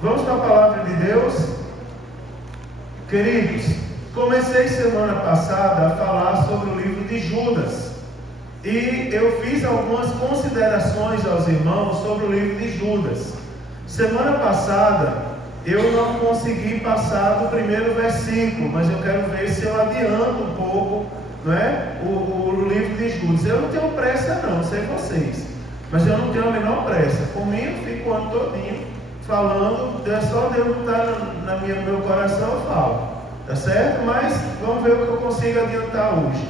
Vamos para a palavra de Deus? Queridos, comecei semana passada a falar sobre o livro de Judas. E eu fiz algumas considerações aos irmãos sobre o livro de Judas. Semana passada eu não consegui passar do primeiro versículo, mas eu quero ver se eu adianto um pouco, não é? o livro de Judas. Eu não tenho pressa não sei vocês, mas eu não tenho a menor pressa. Por mim eu fico o ano todinho falando, só Deus botar no meu coração eu falo, tá certo? Mas vamos ver o que eu consigo adiantar hoje.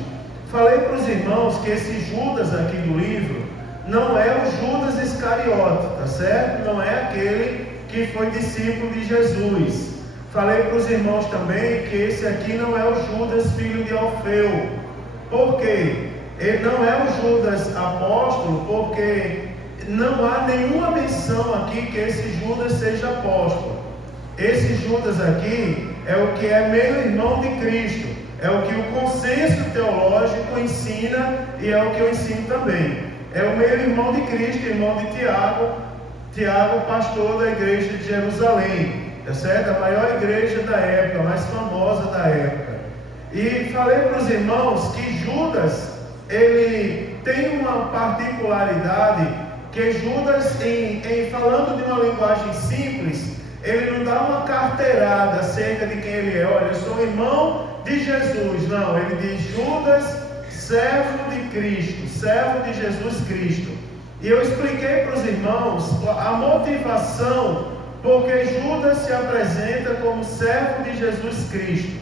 Falei para os irmãos que esse Judas aqui do livro não é o Judas Iscariote, tá certo? Não é aquele que foi discípulo de Jesus. Falei para os irmãos também que esse aqui não é o Judas filho de Alfeu. Por quê? Ele não é o Judas apóstolo, porque não há nenhuma menção aqui que esse Judas seja apóstolo. Esse Judas aqui é o que é meio-irmão de Cristo. É o que o consenso teológico ensina e é o que eu ensino também. É o meio-irmão de Cristo, irmão de Tiago, pastor da igreja de Jerusalém, tá certo? A maior igreja da época, a mais famosa da época. E falei para os irmãos que Judas, ele tem uma particularidade, que Judas, falando de uma linguagem simples, ele não dá uma carteirada acerca de quem ele é. Olha, eu sou irmão de Jesus. Não, ele diz Judas, servo de Cristo, servo de Jesus Cristo. E eu expliquei para os irmãos a motivação porque Judas se apresenta como servo de Jesus Cristo.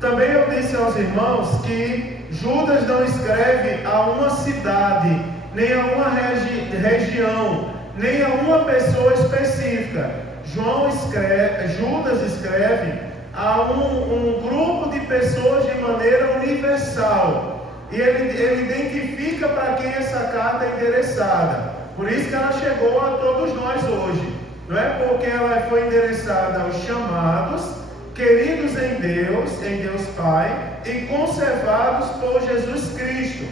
Também eu disse aos irmãos que Judas não escreve a uma cidade, nem a uma região, nem a uma pessoa específica. Judas escreve a um grupo de pessoas de maneira universal. E ele identifica para quem essa carta é endereçada. Por isso que ela chegou a todos nós hoje. Não é porque ela foi endereçada aos chamados, queridos em Deus Pai, e conservados por Jesus Cristo.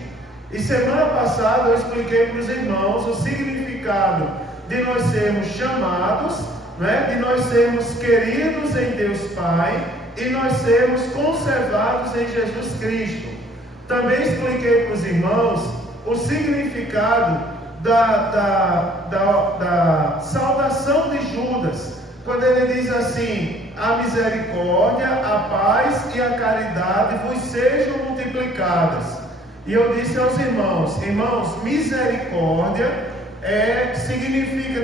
E semana passada eu expliquei para os irmãos o significado de nós sermos chamados, de nós sermos queridos em Deus Pai e nós sermos conservados em Jesus Cristo. Também expliquei para os irmãos o significado da saudação de Judas, quando ele diz assim: a misericórdia, a paz e a caridade vos sejam multiplicadas. E eu disse aos irmãos, misericórdia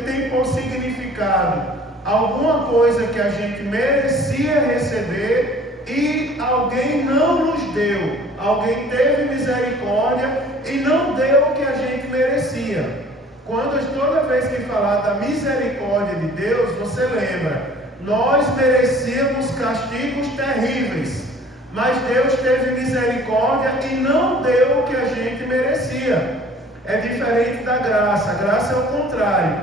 tem por significado alguma coisa que a gente merecia receber e alguém não nos deu. Alguém teve misericórdia e não deu o que a gente merecia. Toda vez que falar da misericórdia de Deus, você lembra, nós merecíamos castigos terríveis, mas Deus teve misericórdia e não deu o que a gente merecia. É diferente da graça. A graça é o contrário.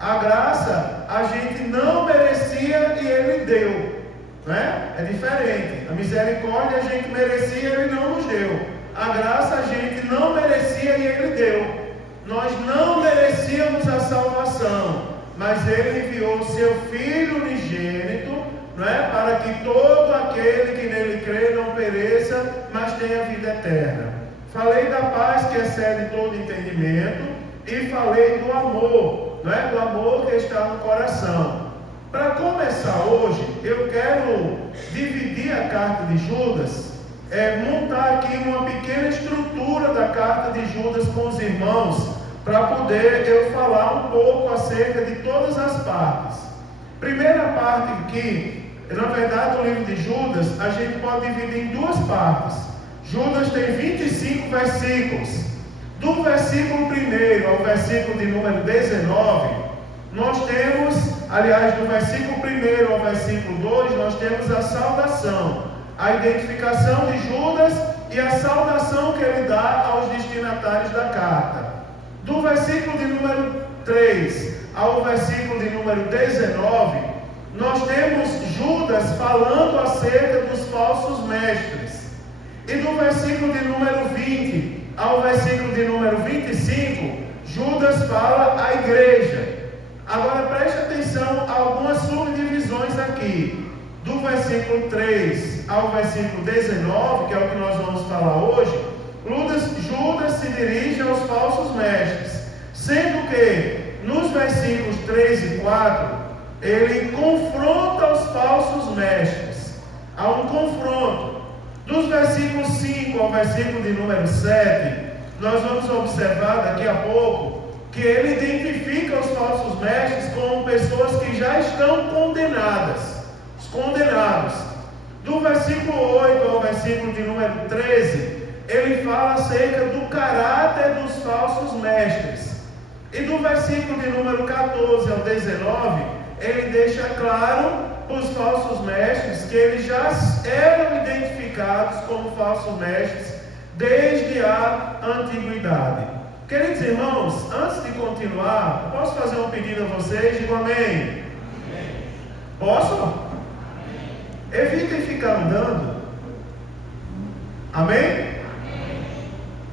A graça a gente não merecia e Ele deu, É diferente. A misericórdia a gente merecia e Ele não nos deu. A graça a gente não merecia e Ele deu. Nós não merecíamos a salvação, mas Ele enviou o Seu Filho unigênito, para que todo aquele que nele crê não pereça, mas tenha vida eterna. Falei da paz que excede todo entendimento e falei do amor, do amor que está no coração. Para começar hoje, eu quero dividir a carta de Judas, montar aqui uma pequena estrutura da carta de Judas com os irmãos, para poder eu falar um pouco acerca de todas as partes. Primeira parte aqui, na verdade o livro de Judas, a gente pode dividir em duas partes. Judas tem 25 versículos. Do versículo 1 ao versículo de número 19, nós temos, aliás, do versículo 1 ao versículo 2, nós temos a saudação, a identificação de Judas e a saudação que ele dá aos destinatários da carta. Do versículo de número 3 ao versículo de número 19, nós temos Judas falando acerca dos falsos mestres. E do versículo de número 20 ao versículo de número 25, Judas fala à igreja. Agora preste atenção a algumas subdivisões aqui. Do versículo 3 ao versículo 19, que é o que nós vamos falar hoje, Judas se dirige aos falsos mestres, sendo que nos versículos 3 e 4, ele confronta os falsos mestres. Há um confronto. Dos versículos 5 ao versículo de número 7, nós vamos observar daqui a pouco que ele identifica os falsos mestres como pessoas que já estão condenadas, os condenados. Do versículo 8 ao versículo de número 13, ele fala acerca do caráter dos falsos mestres. E do versículo de número 14 ao 19, ele deixa claro os falsos mestres que eles já eram identificados como falsos mestres desde a antiguidade. Queridos irmãos, antes de continuar, posso fazer um pedido a vocês? Digo amém. Amém. Posso? Amém. Evitem ficar andando. Amém? Amém?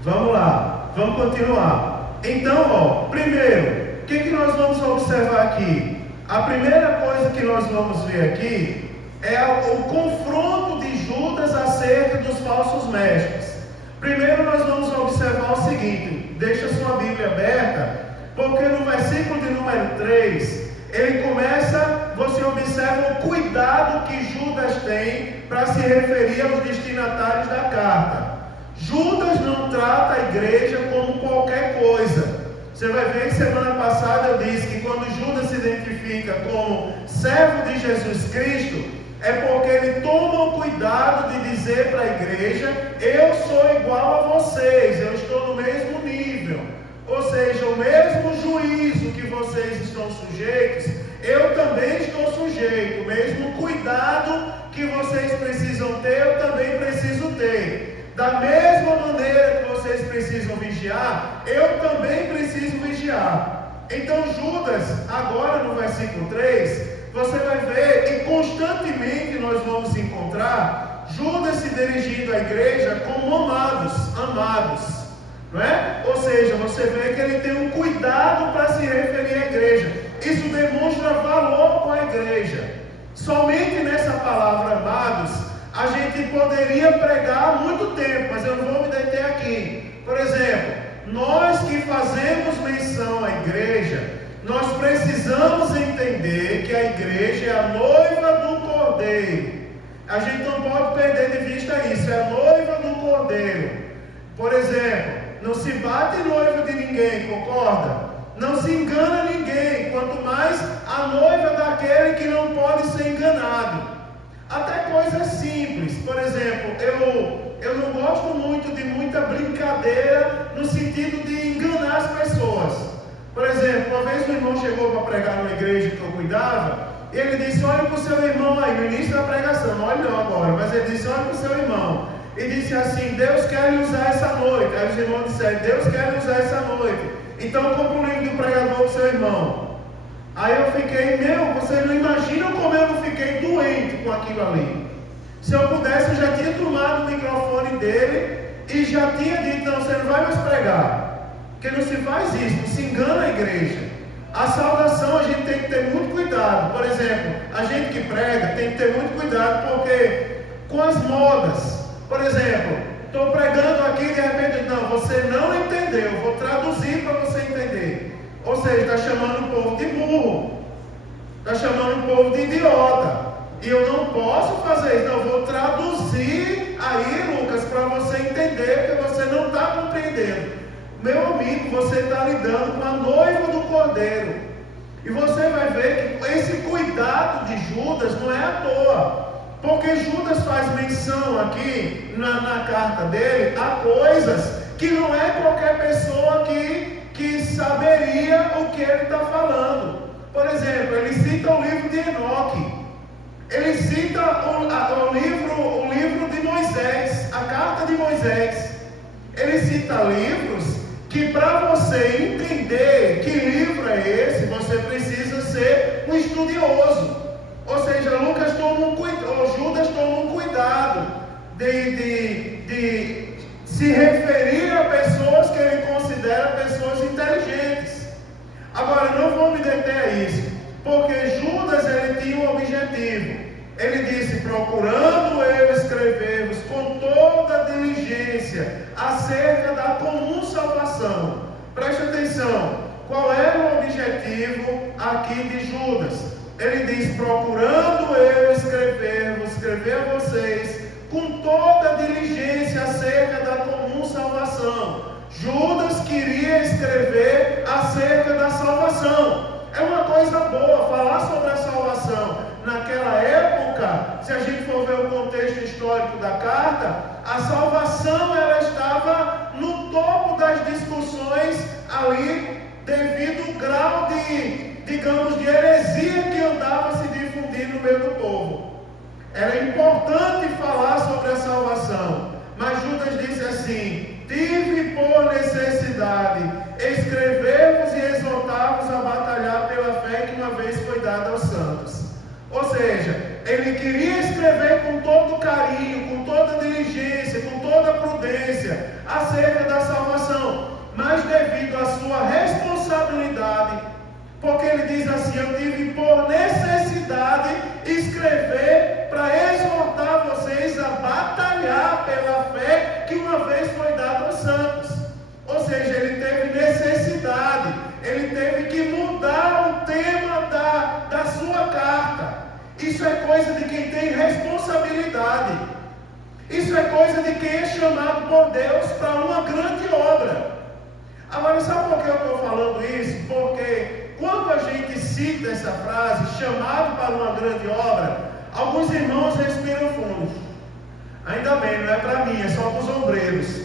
Vamos lá, vamos continuar. Então, primeiro, o que nós vamos observar aqui? A primeira coisa que nós vamos ver aqui é o confronto de Judas acerca dos falsos mestres. Primeiro nós vamos observar o seguinte, deixa sua Bíblia aberta, porque no versículo de número 3, ele começa, você observa o cuidado que Judas tem para se referir aos destinatários da carta. Judas não trata a igreja como qualquer coisa. Você vai ver que semana passada eu disse que quando Judas se identifica como servo de Jesus Cristo, é porque ele toma o cuidado de dizer para a igreja: eu sou igual a vocês, eu estou no mesmo nível. Ou seja, o mesmo juízo que vocês estão sujeitos, eu também estou sujeito. O mesmo cuidado que vocês precisam ter, eu também preciso ter. Da mesma maneira que vocês precisam vigiar, eu também preciso vigiar. Então Judas, agora no versículo 3, você vai ver, e constantemente nós vamos encontrar Judas se dirigindo à igreja como amados, não é? Ou seja, você vê que ele tem um cuidado para se referir à igreja. Isso demonstra valor com a igreja. Somente nessa palavra amados, a gente poderia pregar há muito tempo, mas eu não vou me deter aqui. Por exemplo, nós que fazemos menção à igreja, nós precisamos entender que a igreja é a noiva do Cordeiro. A gente não pode perder de vista isso, é a noiva do Cordeiro. Por exemplo, não se bate noiva de ninguém, concorda? Não se engana ninguém, quanto mais a noiva daquele que não pode ser enganado. Até coisas simples, por exemplo, eu não gosto muito de muita brincadeira no sentido de enganar as pessoas. Por exemplo, uma vez um irmão chegou para pregar numa igreja que eu cuidava, e ele disse: olha para o seu irmão aí, no início da pregação, não olha não agora, mas ele disse: olha para o seu irmão, e disse assim: Deus quer lhe usar essa noite. Aí os irmãos disseram: Deus quer lhe usar essa noite, então compra um livro do pregador para o seu irmão. Aí eu fiquei, vocês não imaginam como eu não fiquei doente com aquilo ali. Se eu pudesse, eu já tinha tomado o microfone dele e já tinha dito: não, você não vai mais pregar, porque não se faz isso, não se engana a igreja. A saudação a gente tem que ter muito cuidado. Por exemplo, a gente que prega tem que ter muito cuidado, porque com as modas, por exemplo, estou pregando aqui e de repente, não, você não entendeu, vou traduzir para você entender. Ou seja, está chamando o povo de burro, está chamando o povo de idiota. E eu não posso fazer isso, não, vou traduzir aí, Lucas, para você entender, porque você não está compreendendo. Meu amigo, você está lidando com a noiva do Cordeiro. E você vai ver que esse cuidado de Judas não é à toa. Porque Judas faz menção aqui na carta dele a coisas que não é qualquer pessoa que saberia o que ele está falando. Por exemplo, ele cita o livro de Enoque, ele cita o livro de Moisés, a carta de Moisés. Ele cita livros que, para você entender que livro é esse, você precisa ser um estudioso. Ou seja, Judas toma um cuidado de se referir a pessoas que ele considera pessoas inteligentes. Agora, não vou me deter a isso. procurando eu escrever-vos com toda diligência acerca da comum salvação. Preste atenção, qual era o objetivo aqui de Judas? Ele diz, procurando eu escrever a vocês com toda diligência acerca da comum salvação. Judas queria escrever acerca da salvação. É uma coisa boa falar sobre a salvação. Naquela época, se a gente for ver o contexto histórico da carta, a salvação ela estava no topo das discussões ali, devido ao grau de heresia que andava se difundindo no meio do povo. Era importante falar sobre a salvação, mas Judas disse assim, tive por necessidade escrever-vos e exortar-vos a batalhar pela fé que uma vez foi dada aos santos. Ou seja, ele queria escrever com todo carinho, com toda diligência, com toda prudência acerca da salvação, mas devido à sua responsabilidade, porque ele diz assim, eu tive por necessidade escrever para exortar vocês a batalhar pela fé que uma vez foi dada aos santos. Ou seja, ele teve necessidade, ele teve que mudar o tema da sua carta. Isso é coisa de quem tem responsabilidade. Isso é coisa de quem é chamado por Deus para uma grande obra. Agora, sabe por que eu estou falando isso? Porque quando a gente cita essa frase, chamado para uma grande obra, alguns irmãos respiram fundo. Ainda bem, não é para mim, é só para os ombreiros.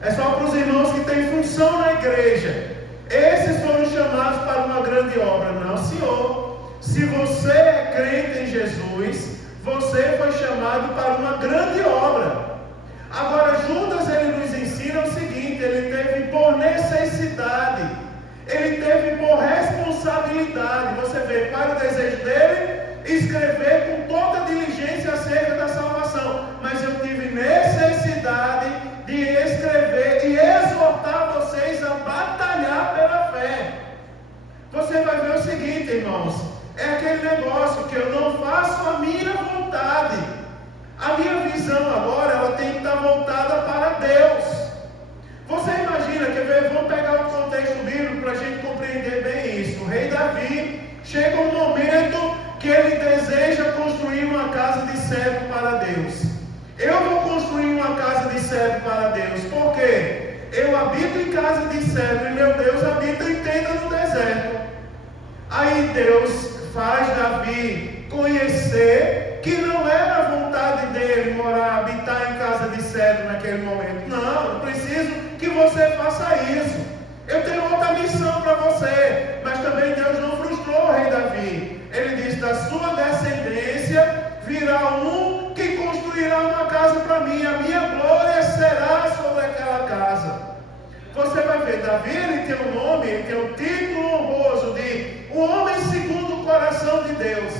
É só para os irmãos que têm função na igreja. Esses foram chamados para uma grande obra. Não, senhor. Se você é crente em Jesus, você foi chamado para uma grande obra. Agora, Judas, ele nos ensina o seguinte, ele teve por necessidade, ele teve por responsabilidade, você vê, para o desejo dele, escrever com toda diligência acerca da salvação, mas eu tive necessidade de escrever e exortar vocês a batalhar pela fé. Você vai ver o seguinte, irmãos, é aquele negócio que eu não faço a minha vontade. A minha visão agora, ela tem que estar voltada para Deus. Você imagina, quer ver, vamos pegar o contexto bíblico para a gente compreender bem isso. O rei Davi, chega um momento que ele deseja construir uma casa de cedro para Deus. Eu vou construir uma casa de cedro para Deus. Por quê? Eu habito em casa de cedro e meu Deus habita em tenda no deserto. Aí Deus faz Davi conhecer que não era a vontade dele habitar em casa de cedro naquele momento. Não, eu preciso que você faça isso. Eu tenho outra missão para você. Mas também Deus não frustrou o rei Davi. Ele diz, da sua descendência virá um que construirá uma casa para mim. A minha glória será sobre aquela casa. Você vai ver, Davi, ele tem um nome, ele tem um título honroso de o homem segundo o coração de Deus.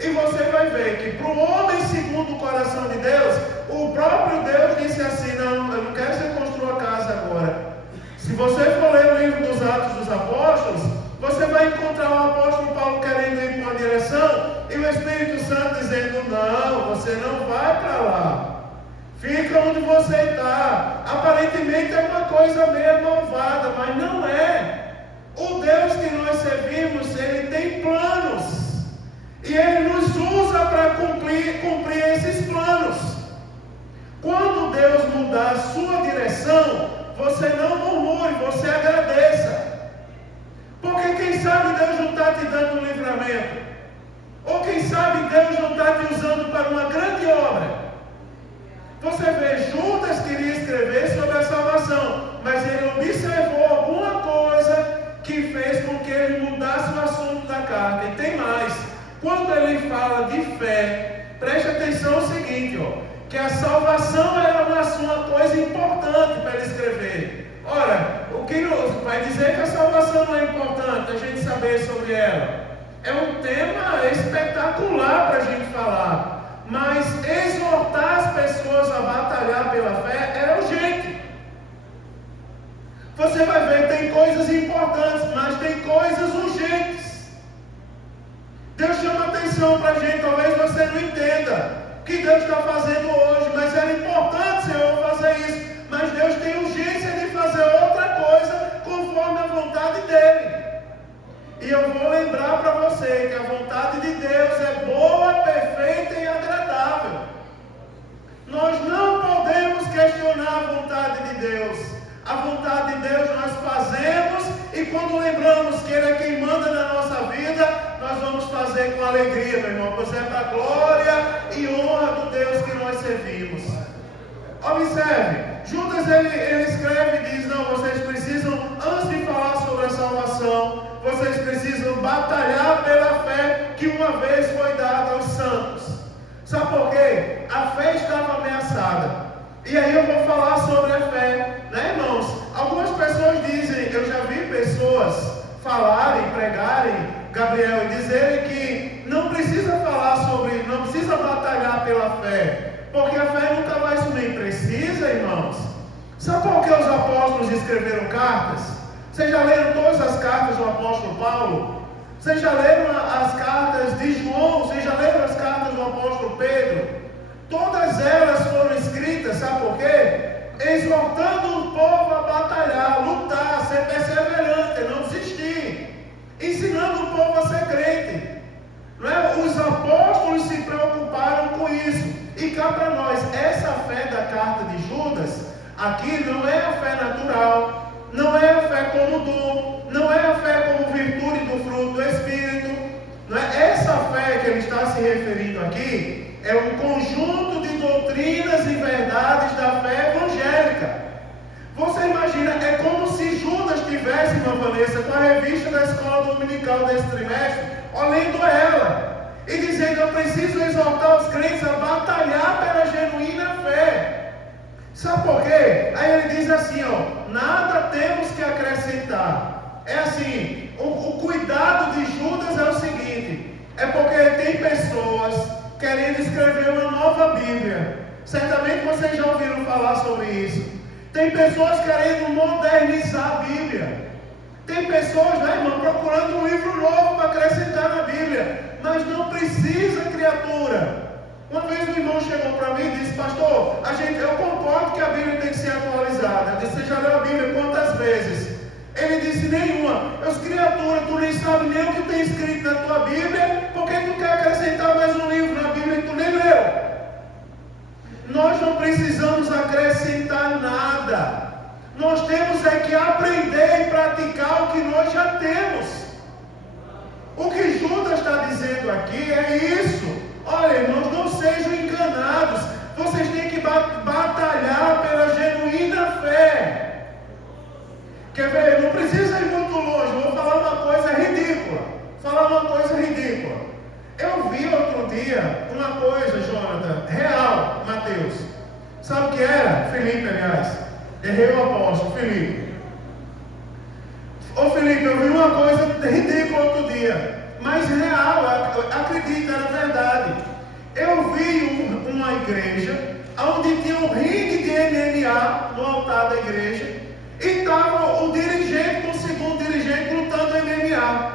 E você vai ver que para o homem segundo o coração de Deus, o próprio Deus disse assim, não, eu não quero que você construa casa agora. Se você for ler o livro dos Atos dos Apóstolos, você vai encontrar o apóstolo Paulo querendo ir para uma direção, e o Espírito Santo dizendo, não, você não vai para lá. Fica onde você está. Aparentemente é uma coisa meio malvada, mas não é. O Deus que nós servimos, Ele tem planos. E Ele nos usa para cumprir esses planos. Quando Deus mudar a sua direção, você não murmure, você agradeça. Porque quem sabe Deus não está te dando um livramento. Ou quem sabe Deus não está te usando para uma grande obra. Você vê, Judas queria escrever sobre a salvação, mas ele observou alguma coisa que fez com que ele mudasse o assunto da carta. E tem mais, quando ele fala de fé, preste atenção no seguinte, que a salvação era uma coisa importante para ele escrever. Ora, o que vai dizer que a salvação não é importante, a gente saber sobre ela? É um tema espetacular para a gente falar. Mas exortar as pessoas a batalhar pela fé é urgente. Você vai ver, tem coisas importantes, mas tem coisas urgentes. Deus chama atenção para a gente, talvez você não entenda. que Deus está fazendo hoje, mas era importante, Senhor, fazer isso. Mas Deus tem urgência de fazer outra coisa conforme a vontade dEle. E eu vou lembrar para você que a vontade de Deus é boa, perfeita e agradável. Nós não podemos questionar a vontade de Deus. A vontade de Deus nós fazemos e quando lembramos que Ele é quem manda na nossa vida, nós vamos fazer com alegria, meu irmão, pois é para a glória e honra do Deus que nós servimos. Observe, Judas ele escreve e diz, não, vocês precisam, antes de falar sobre a salvação, vocês precisam batalhar pela fé que uma vez foi dada aos santos. Sabe por quê? A fé estava ameaçada. E aí eu vou falar sobre a fé, né, irmãos? Algumas pessoas dizem, eu já vi pessoas falarem, pregarem, Gabriel, e dizerem que não precisa falar sobre, não precisa batalhar pela fé, porque a fé nunca vai sumir. Precisa, irmãos? Sabe por que os apóstolos escreveram cartas? Vocês já leram todas as cartas do apóstolo Paulo? Vocês já leram as cartas de João? Vocês já leram as cartas do apóstolo Pedro? Todas elas foram escritas, sabe por quê? Exortando o povo a batalhar, lutar, ser perseverante, não desistir. Ensinando o povo a ser crente. Não é? Os apóstolos se preocuparam com isso. E cá para nós, essa fé da carta de Judas, aqui não é a fé natural, não é a fé como dom, não é a fé como virtude do fruto do Espírito. Não é? Essa fé que ele está se referindo aqui é um conjunto de doutrinas e verdades da fé evangélica. Você imagina, é como se Judas tivesse, irmã Vanessa, com a revista da escola dominical desse trimestre, lendo ela, e dizendo, eu preciso exortar os crentes a batalhar pela genuína fé. Sabe por quê? Aí ele diz assim, nada temos que acrescentar. É assim, o cuidado de Judas é o seguinte, é porque tem pessoas querendo escrever uma nova Bíblia. Certamente vocês já ouviram falar sobre isso. Tem pessoas querendo modernizar a Bíblia. Tem pessoas, né, irmão, procurando um livro novo para acrescentar na Bíblia. Mas não precisa, criatura. Uma vez um irmão chegou para mim e disse, pastor, eu concordo que a Bíblia tem que ser atualizada. Eu disse, você já leu a Bíblia quantas vezes? Ele disse, nenhuma. Meus criaturas, tu nem sabe nem o que tem escrito na tua Bíblia, porque tu quer acrescentar mais um livro na Bíblia que tu nem leu. Nós não precisamos acrescentar nada. Nós temos é que aprender e praticar o que nós já temos. O que Judas está dizendo aqui é isso. Olha, irmãos, não sejam enganados. Vocês têm que batalhar pela genuína fé. Quer ver? Não precisa ir muito longe. Vou falar uma coisa ridícula. Eu vi outro dia uma coisa, Jonathan, real, Mateus. Sabe o que era? Felipe, aliás. Errei o apóstolo, Felipe. Ô Felipe, eu vi uma coisa ridícula outro dia. Mas real, acredita, era verdade. Eu vi uma igreja onde tinha um ringue de MMA no altar da igreja. E estava o dirigente com o segundo dirigente lutando MMA.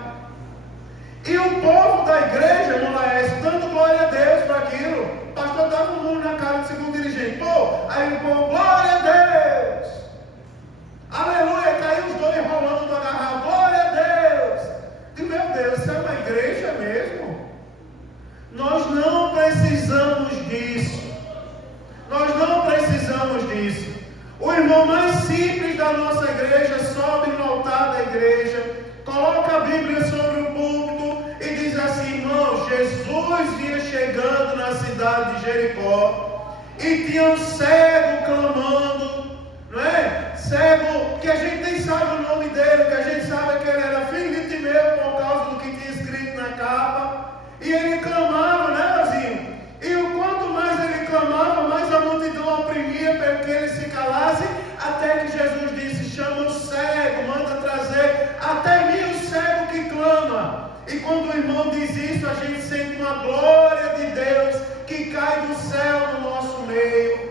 E o povo da igreja, irmão Laércio, dando glória a Deus para aquilo. O pastor dava um murro na cara do segundo dirigente. Aí o povo, glória a Deus. Aleluia, caiu os dois rolando do agarrado. Glória a Deus. E meu Deus, isso é uma igreja mesmo? Nós não precisamos disso. O irmão mais simples da nossa igreja sobe no altar da igreja, coloca a Bíblia sobre o púlpito e diz assim, irmãos, Jesus vinha chegando na cidade de Jericó e tinha um cego clamando, não é? Cego que a gente nem sabe o nome dele, que a gente sabe que ele era filho de Timeu por causa do que tinha escrito na capa, e ele clamava, né, Lazinho? E o quanto mais ele clamava, mais a multidão oprimia para que ele se calasse, até que Jesus disse, chama o cego, manda trazer até mim o cego que clama. E quando o irmão diz isso, a gente sente uma glória de Deus que cai do céu no nosso meio.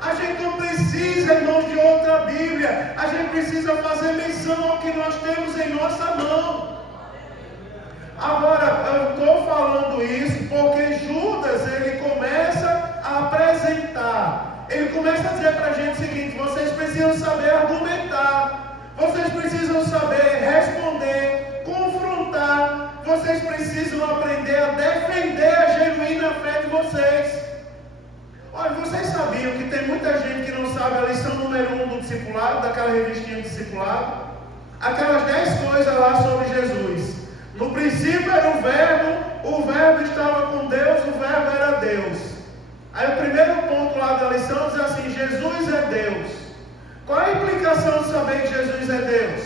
A gente não precisa, irmãos, de outra Bíblia. A gente precisa fazer menção ao que nós temos em nossa mão. Agora, eu estou falando isso porque Judas, ele começa ele começa a dizer para a gente o seguinte: vocês precisam saber argumentar, vocês precisam saber responder, confrontar, vocês precisam aprender a defender a genuína fé de vocês. Olha, vocês sabiam que tem muita gente que não sabe a lição número 1 do discipulado, daquela revistinha do discipulado? Aquelas 10 coisas lá sobre Jesus. No princípio era o verbo estava com Deus, o verbo era Deus. Aí o primeiro ponto lá da lição diz assim: Jesus é Deus. Qual é a implicação de saber que Jesus é Deus?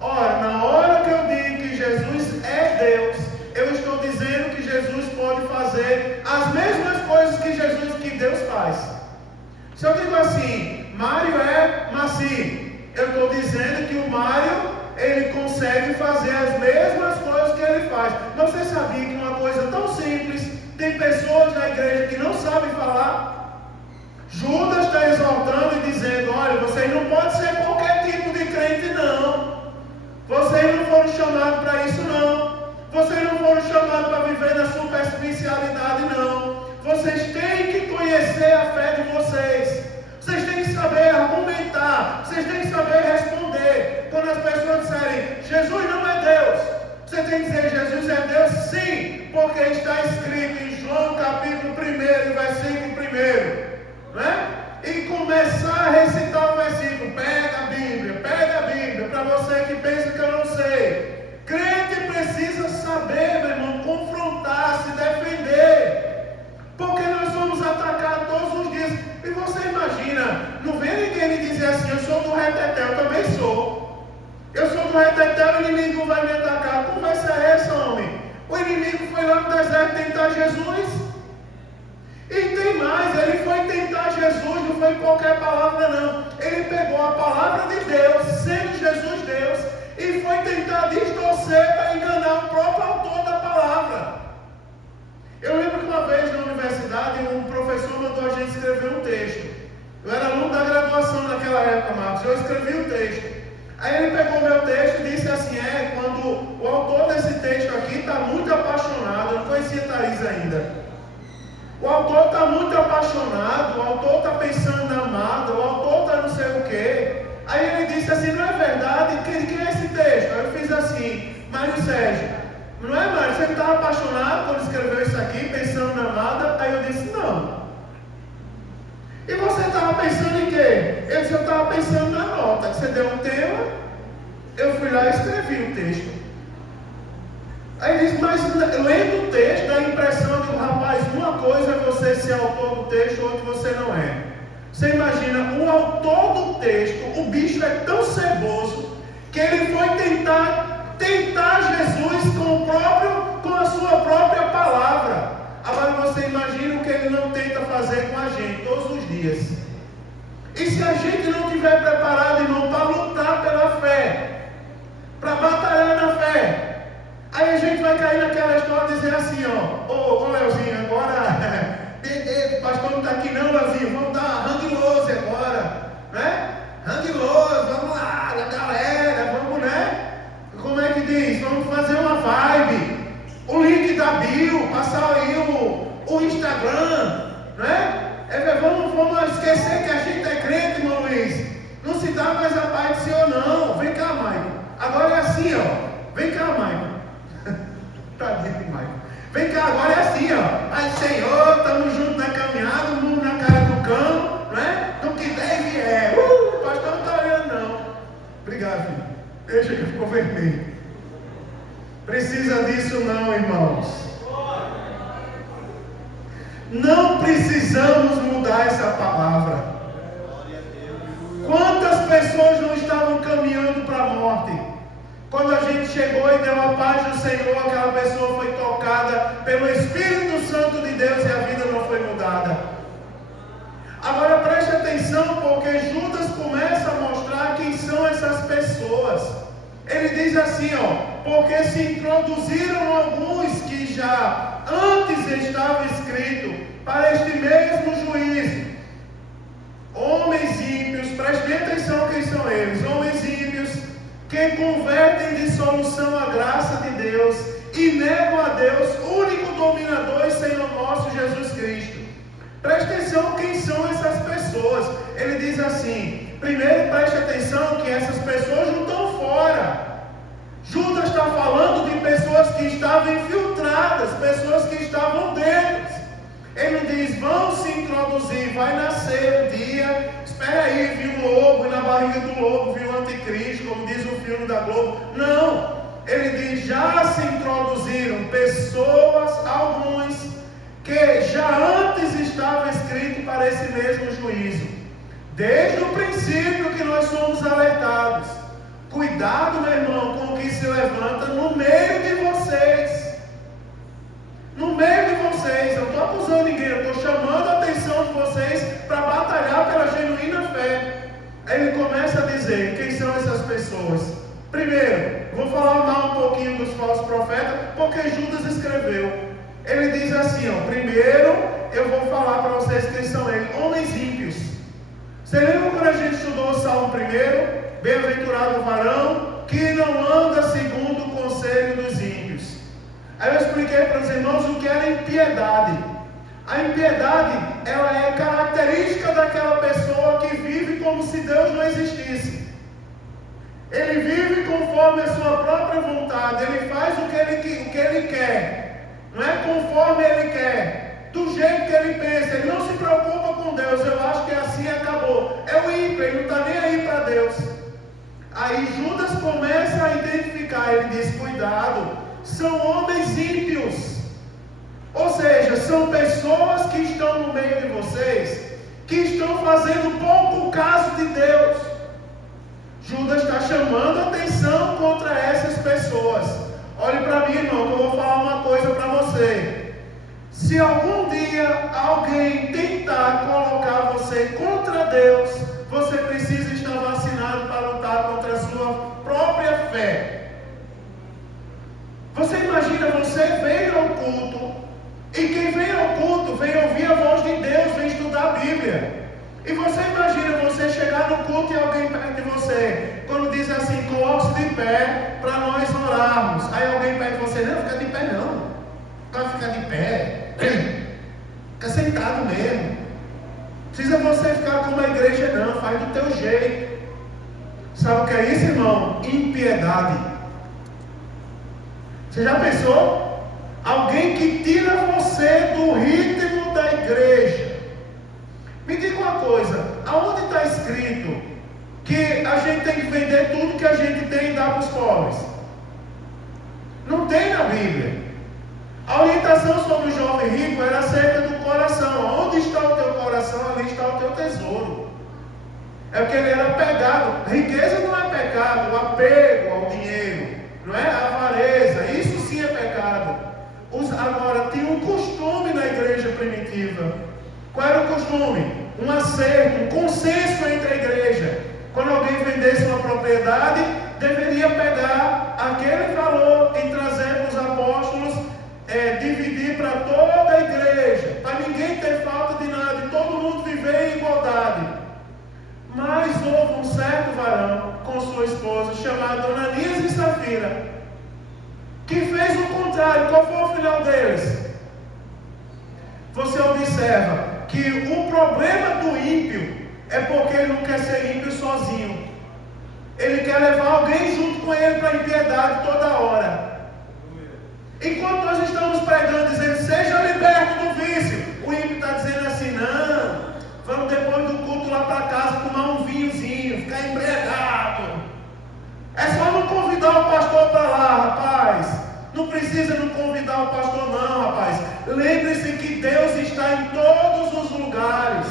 Ora, na hora que eu digo que Jesus é Deus, eu estou dizendo que Jesus pode fazer as mesmas coisas que Deus faz. Se eu digo assim, Mário é Maci, eu estou dizendo que o Mário, ele consegue fazer as mesmas coisas que ele faz. Mas você sabia que uma coisa tão simples, tem pessoas na igreja que não sabem falar? Judas está exaltando e dizendo: olha, vocês não podem ser qualquer tipo de crente, não. Vocês não foram chamados para isso, não. Vocês não foram chamados para viver na superficialidade, não. Vocês têm que conhecer a fé de vocês. Vocês têm que saber argumentar. Vocês têm que saber responder. Quando as pessoas disserem: Jesus não é Deus, você tem que dizer: Jesus é Deus, sim, porque está escrito em João capítulo 1, versículo 1, né? E começar a recitar o versículo. Pega a Bíblia, para você que pensa que eu não sei. Crente precisa saber, meu irmão, confrontar, se defender, porque nós somos atacados todos os dias. E você imagina, não vem ninguém me dizer assim: eu sou do retetel. Eu também sou. Eu sou do retetel, o inimigo vai me atacar. Que conversa é essa, homem? O inimigo foi lá no deserto tentar Jesus. E tem mais, ele foi tentar Jesus, não foi qualquer palavra, não. Ele pegou a palavra de Deus, sendo Jesus Deus, e foi tentar distorcer para enganar o próprio autor da palavra. Eu lembro que uma vez na universidade, um professor mandou a gente escrever um texto. Eu era aluno da graduação naquela época, Marcos. Eu escrevi um texto. Aí ele pegou meu texto e disse assim: quando o autor desse texto aqui está muito apaixonado. Eu não conhecia Thaís ainda. O autor está muito apaixonado, o autor está pensando na amada, o autor está não sei o quê. Aí ele disse assim: não é verdade? Quem é esse texto? Aí eu fiz assim: Mário Sérgio, não é, Mário? Você estava apaixonado quando escreveu isso aqui, pensando na amada? Aí eu disse: não. E você estava pensando em quê? Ele disse: eu estava pensando na nota. Você deu um tema, eu fui lá e escrevi o texto. Aí ele disse: mas lendo o texto, dá a impressão de: rapaz, uma coisa é você ser autor do texto, outra você não é. Você imagina, o autor do texto, o bicho é tão ceboso, que ele foi tentar Jesus com a sua própria palavra. Agora você imagina o que ele não tenta fazer com a gente todos os dias. E se a gente não estiver preparado, irmão, para lutar pela fé, para batalhar na fé, aí a gente vai cair naquela história de dizer assim: ô Leozinho, agora o pastor não está aqui não, Leozinho, vamos dar hang loose agora, né? Hang loose, vamos lá, galera, vamos, né? Como é que diz? Vamos fazer uma vibe, o link da bio, passar aí o Instagram, né? Vamos esquecer que a gente é crente, irmão Luiz. Não se dá mais a paz de sim ou não. Vem cá, Maicon. Agora é assim, vem cá, Maicon. Tadinho de Maicon. Vem cá, agora é assim, Ai, Senhor, estamos juntos na caminhada, o mundo na cara do cão, né? No que der e vier. O pastor não está olhando, não. Obrigado, filho. Deixa que ficou vermelho. Precisa disso não, irmãos. Não precisamos mudar essa palavra. Quantas pessoas não estavam caminhando para a morte? Quando a gente chegou e deu a paz do Senhor, aquela pessoa foi tocada pelo Espírito Santo de Deus e a vida não foi mudada. Agora preste atenção, porque Judas começa a mostrar quem são essas pessoas. Ele diz assim, porque se introduziram alguns que já antes estava escrito para este mesmo juízo. Homens ímpios, prestem atenção quem são eles, homens ímpios que convertem de solução a graça de Deus e negam a Deus, único dominador e Senhor nosso Jesus Cristo. Preste atenção quem são essas pessoas. pessoas. Ele diz assim: primeiro preste atenção que essas pessoas não estão fora. Judas está falando de pessoas que estavam infiltradas, pessoas que estavam dentro. Ele diz: vão se introduzir, vai nascer um dia. Espera aí, viu o lobo, e na barriga do lobo viu o anticristo, como diz o filme da Globo. Não, ele diz: já se introduziram pessoas, alguns, que já antes estava escrito para esse mesmo juízo. Desde o princípio que nós somos alertados. Cuidado, meu irmão, com o que se levanta no meio de vocês. No meio de vocês. Eu não estou acusando ninguém, eu estou chamando a atenção de vocês para batalhar pela genuína fé. Aí ele começa a dizer quem são essas pessoas. Primeiro, vou falar um pouquinho dos falsos profetas, porque Judas escreveu. Ele diz assim, primeiro eu vou falar para vocês quem são eles, homens ímpios. Você lembra quando a gente estudou o Salmo primeiro? Bem-aventurado o varão que não anda segundo o conselho dos ímpios. Aí eu expliquei para os irmãos o que era impiedade. A impiedade, ela é característica daquela pessoa que vive como se Deus não existisse. Ele vive conforme a sua própria vontade, ele faz o que ele quer, não é conforme ele quer, do jeito que ele pensa, ele não se preocupa com Deus. Eu acho que assim acabou. É o ímpio, ele não está nem aí para Deus. Aí Judas começa a identificar, ele diz: cuidado, são homens ímpios. Ou seja, são pessoas que estão no meio de vocês, que estão fazendo pouco caso de Deus. Judas está chamando atenção contra essas pessoas. Olhe para mim, irmão, que eu vou falar uma coisa para você. Se algum dia alguém tentar colocar você contra Deus, você precisa estar vacinado para lutar contra a sua própria fé. Você imagina, você vem ao culto, e quem vem ao culto vem ouvir a voz de Deus, vem estudar a Bíblia. E você imagina você chegar no culto e alguém perto de você, quando diz assim: coloque-se de pé para nós orarmos. Aí alguém perto de você: não, fica de pé não, vai ficar de pé, fica sentado mesmo. Precisa você ficar como a igreja não, faz do teu jeito. Sabe o que é isso, irmão? Impiedade. Você já pensou? Alguém que tira você do ritmo da igreja. Me diga uma coisa, aonde está escrito que a gente tem que vender tudo que a gente tem e dar para os pobres? Não tem na Bíblia. A orientação sobre o jovem rico era acerca do coração. Onde está o teu coração, ali está o teu tesouro. É porque ele era apegado. Riqueza não é pecado, o apego ao dinheiro, não é? A avareza, isso sim é pecado. Agora, tinha um costume na igreja primitiva. Qual era o costume? Um acerto, um consenso entre a igreja. Quando alguém vendesse uma propriedade, deveria pegar aquele valor e trazer para os apóstolos, dividir para toda a igreja, para ninguém ter falta de nada e todo mundo viver em igualdade. Mas houve um certo varão com sua esposa, chamado Ananias e Safira, que fez o contrário. Qual foi o final deles? Você observa que o problema do ímpio é porque ele não quer ser ímpio sozinho. Ele quer levar alguém junto com ele para a impiedade toda hora. Enquanto nós estamos pregando, dizendo: seja liberto do vício, o ímpio está dizendo assim: não, vamos depois do culto lá para casa tomar um vinhozinho, ficar embriagado. É só não convidar o pastor para lá, rapaz. Não precisa não convidar o pastor não, rapaz. Lembre-se que Deus está em todos os lugares.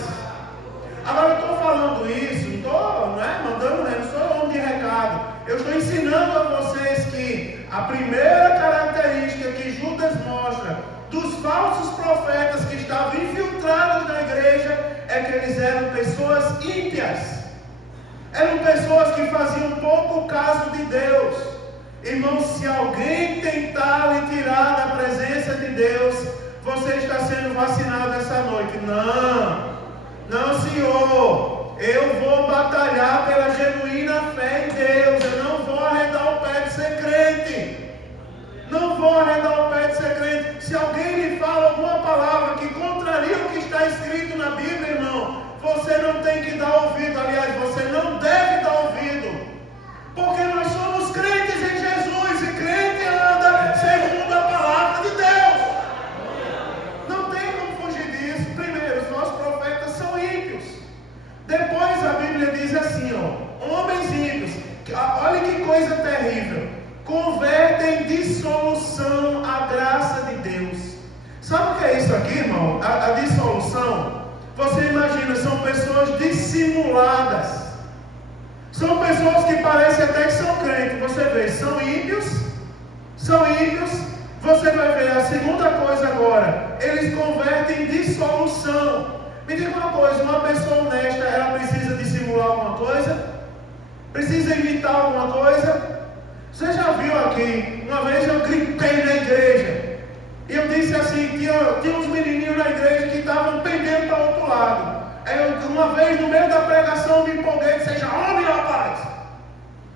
Agora eu estou falando isso, não estou mandando, não sou homem de recado. Eu estou ensinando a vocês que a primeira característica que Judas mostra dos falsos profetas que estavam infiltrados na igreja é que eles eram pessoas ímpias. Eram pessoas que faziam pouco caso de Deus. Irmão, se alguém tentar lhe tirar da presença de Deus, você está sendo vacinado essa noite. Não, senhor. Eu vou batalhar pela genuína fé em Deus. Eu não vou arredar o pé de ser crente. Não vou arredar o pé de ser crente. Se alguém lhe fala alguma palavra que contraria o que está escrito na Bíblia, irmão, você não coisa terrível. Converte em dissolução a graça de Deus. Sabe o que é isso aqui, irmão? A dissolução. Você imagina, são pessoas dissimuladas. São pessoas que parecem até que são crentes. Você vê, são ímpios. Você vai ver a segunda coisa agora. Eles convertem em dissolução. Me diga uma coisa, uma pessoa honesta, ela precisa dissimular alguma coisa? Precisa imitar alguma coisa? Você já viu aqui, uma vez eu gritei na igreja, e eu disse assim, tinha uns menininhos na igreja que estavam pendendo para o outro lado. Aí eu, uma vez no meio da pregação, me empolguei, seja homem, rapaz!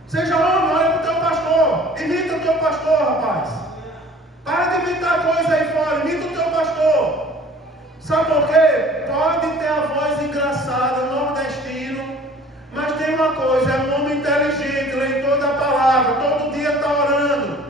Seja homem, olha para o teu pastor, imita o teu pastor, rapaz! Para de imitar coisa aí fora, imita o teu pastor! Sabe por quê? Pode ter a voz engraçada, nordestino, mas tem uma coisa, é um homem inteligente, leitor da palavra, todo dia está orando.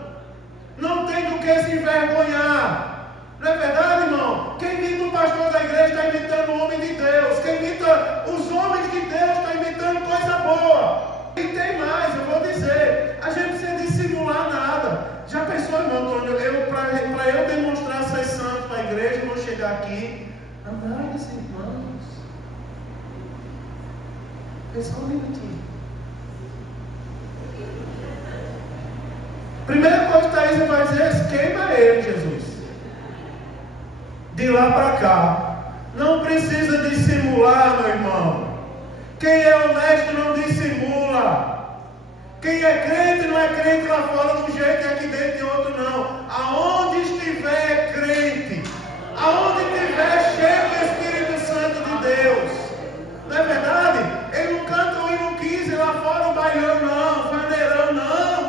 Não tem do que se envergonhar. Não é verdade, irmão? Quem imita o pastor da igreja está imitando o homem de Deus. Quem imita os homens de Deus está imitando coisa boa. E tem mais, eu vou dizer, a gente não precisa dissimular nada. Já pensou, irmão Antônio, para eu demonstrar ser santo para a igreja, eu vou chegar aqui, amados irmãos, só um minutinho. Primeira coisa que Thaís vai dizer, queima ele, Jesus. De lá para cá. Não precisa dissimular, meu irmão. Quem é honesto não dissimula. Quem é crente não é crente lá fora de um jeito e aqui dentro de outro não. Aonde estiver crente, aonde estiver cheio do Espírito Santo de Deus. Não é verdade? Ele não canta o hino 15 lá fora, o baiano não, o vaneirão não.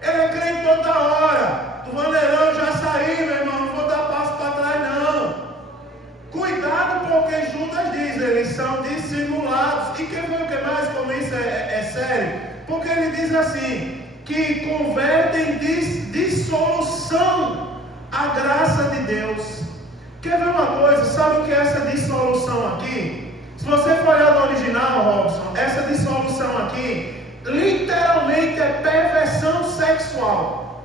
Ele é crente toda hora. Do vaneirão já saí, meu irmão, não vou dar passo para trás não. Cuidado, porque Judas diz, eles são dissimulados. E quer ver o que mais, como isso é sério? Porque ele diz assim, que convertem dissolução a graça de Deus. Quer ver uma coisa? Sabe o que é essa dissolução aqui? Se você for olhar no original, Robson, essa dissolução aqui literalmente é perversão sexual.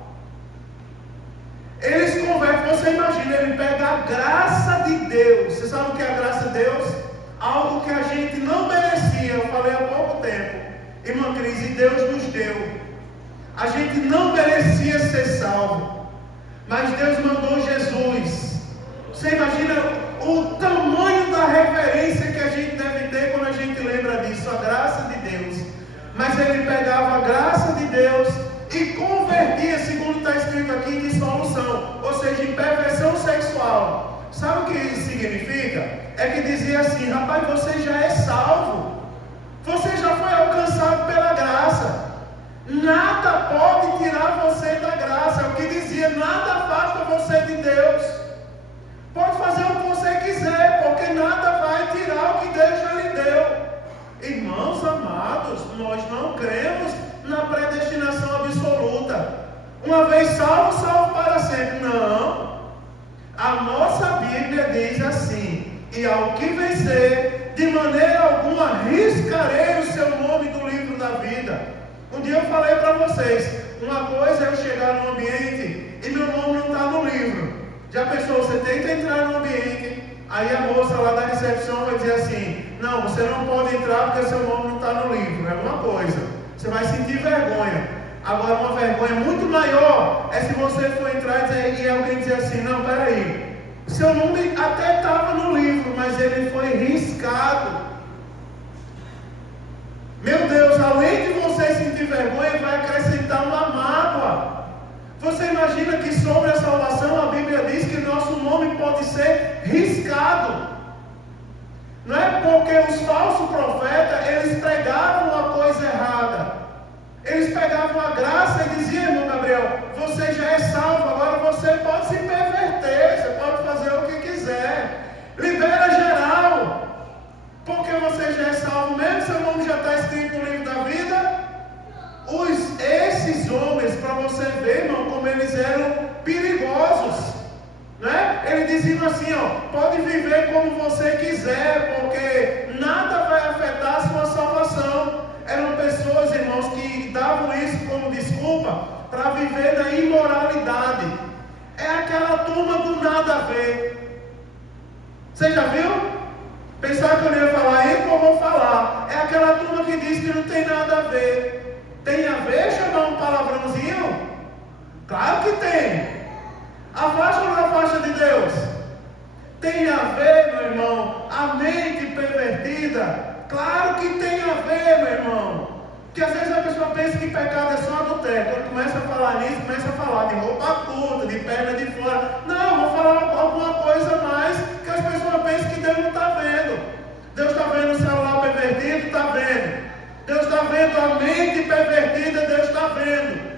Eles convertem, você imagina, ele pega a graça de Deus. Você sabe o que é a graça de Deus? Algo que a gente não merecia. Eu falei há pouco tempo, irmã Cris, e Deus nos deu. A gente não merecia ser salvo, mas Deus mandou Jesus. Você imagina o tamanho da reverência que a gente deve ter quando a gente lembra disso, a graça de Deus. Mas ele pegava a graça de Deus e convertia, segundo está escrito aqui, em dissolução, ou seja, em perversão sexual. Sabe o que isso significa? É que dizia assim, rapaz, você já é salvo, você já foi alcançado pela graça, nada pode tirar você da graça. O que dizia, nada afasta você de Deus. Pode fazer o que você quiser, porque nada vai tirar o que Deus já lhe deu. Irmãos amados, nós não cremos na predestinação absoluta. Uma vez salvo, salvo para sempre. Não. A nossa Bíblia diz assim, e ao que vencer, de maneira alguma riscarei o seu nome do livro da vida. Um dia eu falei para vocês, uma coisa é eu chegar no ambiente e meu nome não está no livro. Já pensou, você tenta entrar no ambiente, aí a moça lá da recepção vai dizer assim, não, você não pode entrar porque seu nome não está no livro. É uma coisa, você vai sentir vergonha. Agora uma vergonha muito maior é se você for entrar e alguém dizer assim, não, peraí, seu nome até estava no livro, mas ele foi riscado. Meu Deus, além de você sentir vergonha, vai acrescentar uma mágoa. Você imagina que sobre a salvação a Bíblia diz que nosso nome pode ser riscado. Não é porque os falsos profetas, eles pregavam a coisa errada. Eles pegavam a graça e diziam, irmão Gabriel, você já é salvo, agora você pode se perverter, você pode fazer o que quiser. Libera geral. Porque você já é salvo mesmo, seu nome já está escrito no livro da vida. Esses homens, para você ver, irmão, como eles eram perigosos, né? Ele dizia assim, pode viver como você quiser, porque nada vai afetar a sua salvação. Eram pessoas, irmãos, que viver na imoralidade. É aquela turma do nada a ver. Você já viu? Pensar que eu não ia falar isso, eu vou falar. É aquela turma que diz que não tem nada a ver. Tem a ver chamar um palavrãozinho? Claro que tem. Afasta ou não afasta de Deus? Tem a ver, meu irmão, a mente pervertida? Claro que tem a ver, meu irmão. Porque às vezes a pessoa pensa que pecado é só adultério. Quando começa a falar nisso, começa a falar de roupa curta, de perna de fora. Não, vou falar alguma coisa a mais que as pessoas pensam que Deus não está vendo. Deus está vendo o celular pervertido? Está vendo. Deus está vendo a mente pervertida? Deus está vendo.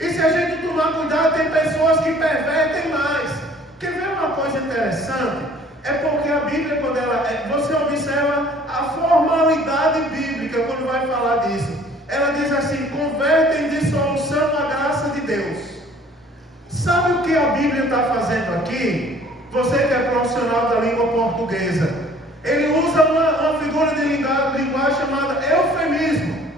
E se a gente tomar cuidado, tem pessoas que pervertem mais. Quer ver uma coisa interessante? É porque a Bíblia, quando você observa a formalidade bíblica quando vai falar disso. Ela diz assim: converte em dissolução a graça de Deus. Sabe o que a Bíblia está fazendo aqui? Você que é profissional da língua portuguesa, ele usa uma figura de linguagem chamada eufemismo.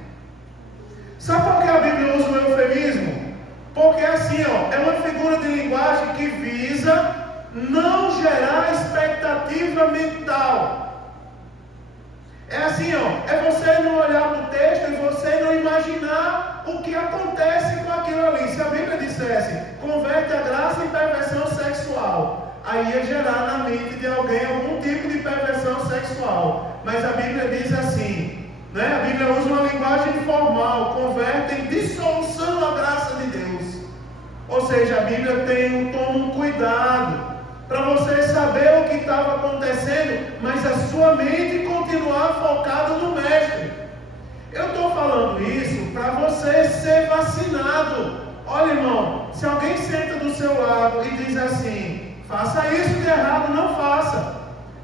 Sabe por que a Bíblia usa o eufemismo? Porque assim, é uma figura de linguagem que visa não gerar expectativa mental. É assim, é você não olhar para o texto e você não imaginar o que acontece com aquilo ali. Se a Bíblia dissesse, converte a graça em perversão sexual, aí ia gerar na mente de alguém algum tipo de perversão sexual. Mas a Bíblia diz assim, né? A Bíblia usa uma linguagem informal, converte em dissolução a graça de Deus. Ou seja, a Bíblia toma um cuidado para você saber o que estava acontecendo, mas a sua mente continuar focada no Mestre. Eu estou falando isso para você ser vacinado. Olha, irmão, se alguém senta do seu lado e diz assim, faça isso de errado, não faça.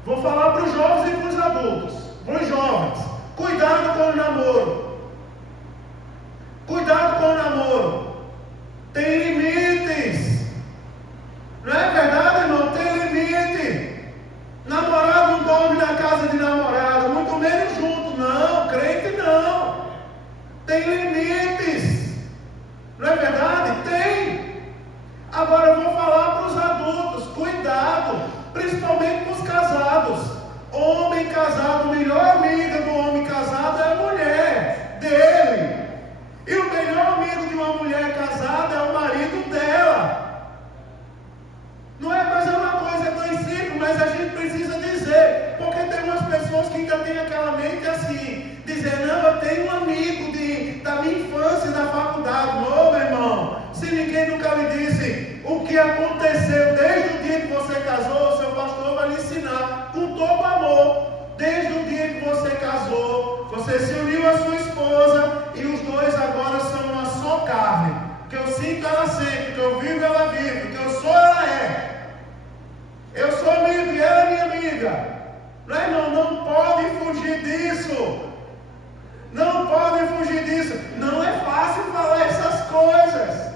Vou falar para os jovens e para os adultos. Para os jovens, cuidado com o namoro. Cuidado com o namoro. Tem limites. Não é verdade, irmão? Tem limite. Namorado não dorme na casa de namorado, muito menos junto. Não, crente não. Tem limites. Não é verdade? Tem. Agora eu vou falar para os adultos. Cuidado, principalmente para os casados. Homem casado, a melhor amiga do homem casado é a mulher dele. E o melhor amigo de uma mulher casada é o marido dela. Não é, mas é uma coisa tão simples, mas a gente precisa dizer, porque tem umas pessoas que ainda têm aquela mente assim, dizer, não, eu tenho um amigo da minha infância da faculdade. Ô, meu irmão, se ninguém nunca lhe disse o que aconteceu desde o dia que você casou, o seu pastor vai lhe ensinar com todo amor. Desde o dia que você casou, você se uniu à sua esposa e os dois agora são uma só carne. Que eu sinto, ela sente, que eu vivo, ela vive, que eu sou, ela é. Eu sou amigo e ela é minha amiga. Não, irmão, não pode fugir disso. Não pode fugir disso. Não é fácil falar essas coisas.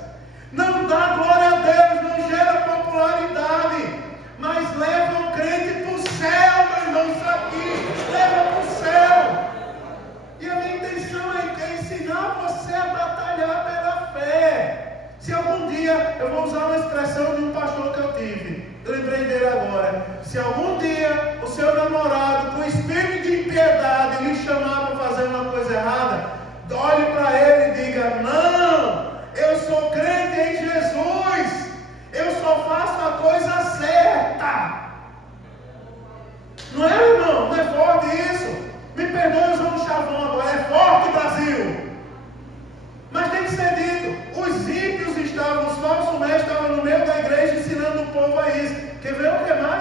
Não dá glória a Deus, não gera popularidade. Mas leva o crente para o céu, meu irmão, isso aqui. Leva para o céu. E a minha intenção é ensinar você a batalhar pela fé. Se algum dia, eu vou usar uma expressão de um pastor que eu tive, eu lembrei dele agora. Se algum dia o seu namorado, com espírito de impiedade, lhe chamar para fazer uma coisa errada, olhe para ele e diga, não, eu sou crente em Jesus, eu só faço a coisa certa. Não é, irmão? Não é forte isso? Me perdoe usando um chavão agora, é forte, Brasil. Mas tem que ser dito, os ímpios estavam, os falsos mestres estavam no meio da igreja ensinando o povo a isso. Quer ver o que mais?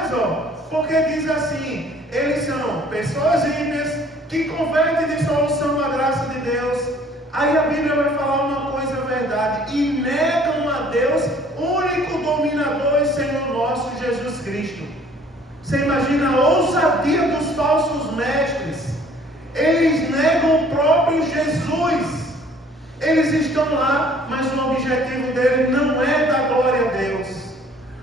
Porque diz assim, eles são pessoas ímpias que convertem em dissolução a graça de Deus. Aí a Bíblia vai falar uma coisa verdade, e negam a Deus, único dominador e Senhor nosso, Jesus Cristo. Você imagina a ousadia dos falsos mestres? Eles negam o próprio Jesus. Eles estão lá, mas o objetivo deles não é dar glória a Deus.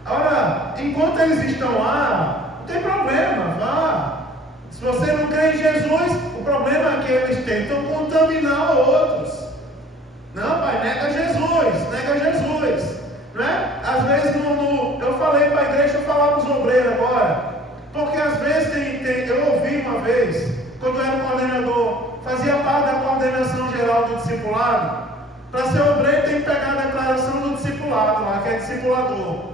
Agora, enquanto eles estão lá, não tem problema, vá. Se você não crê em Jesus, o problema é que eles tentam contaminar outros. Não, pai, nega Jesus. vez, quando eu era coordenador, fazia parte da coordenação geral do discipulado. Para ser obreiro tem que pegar a declaração do discipulado lá, que é discipulador.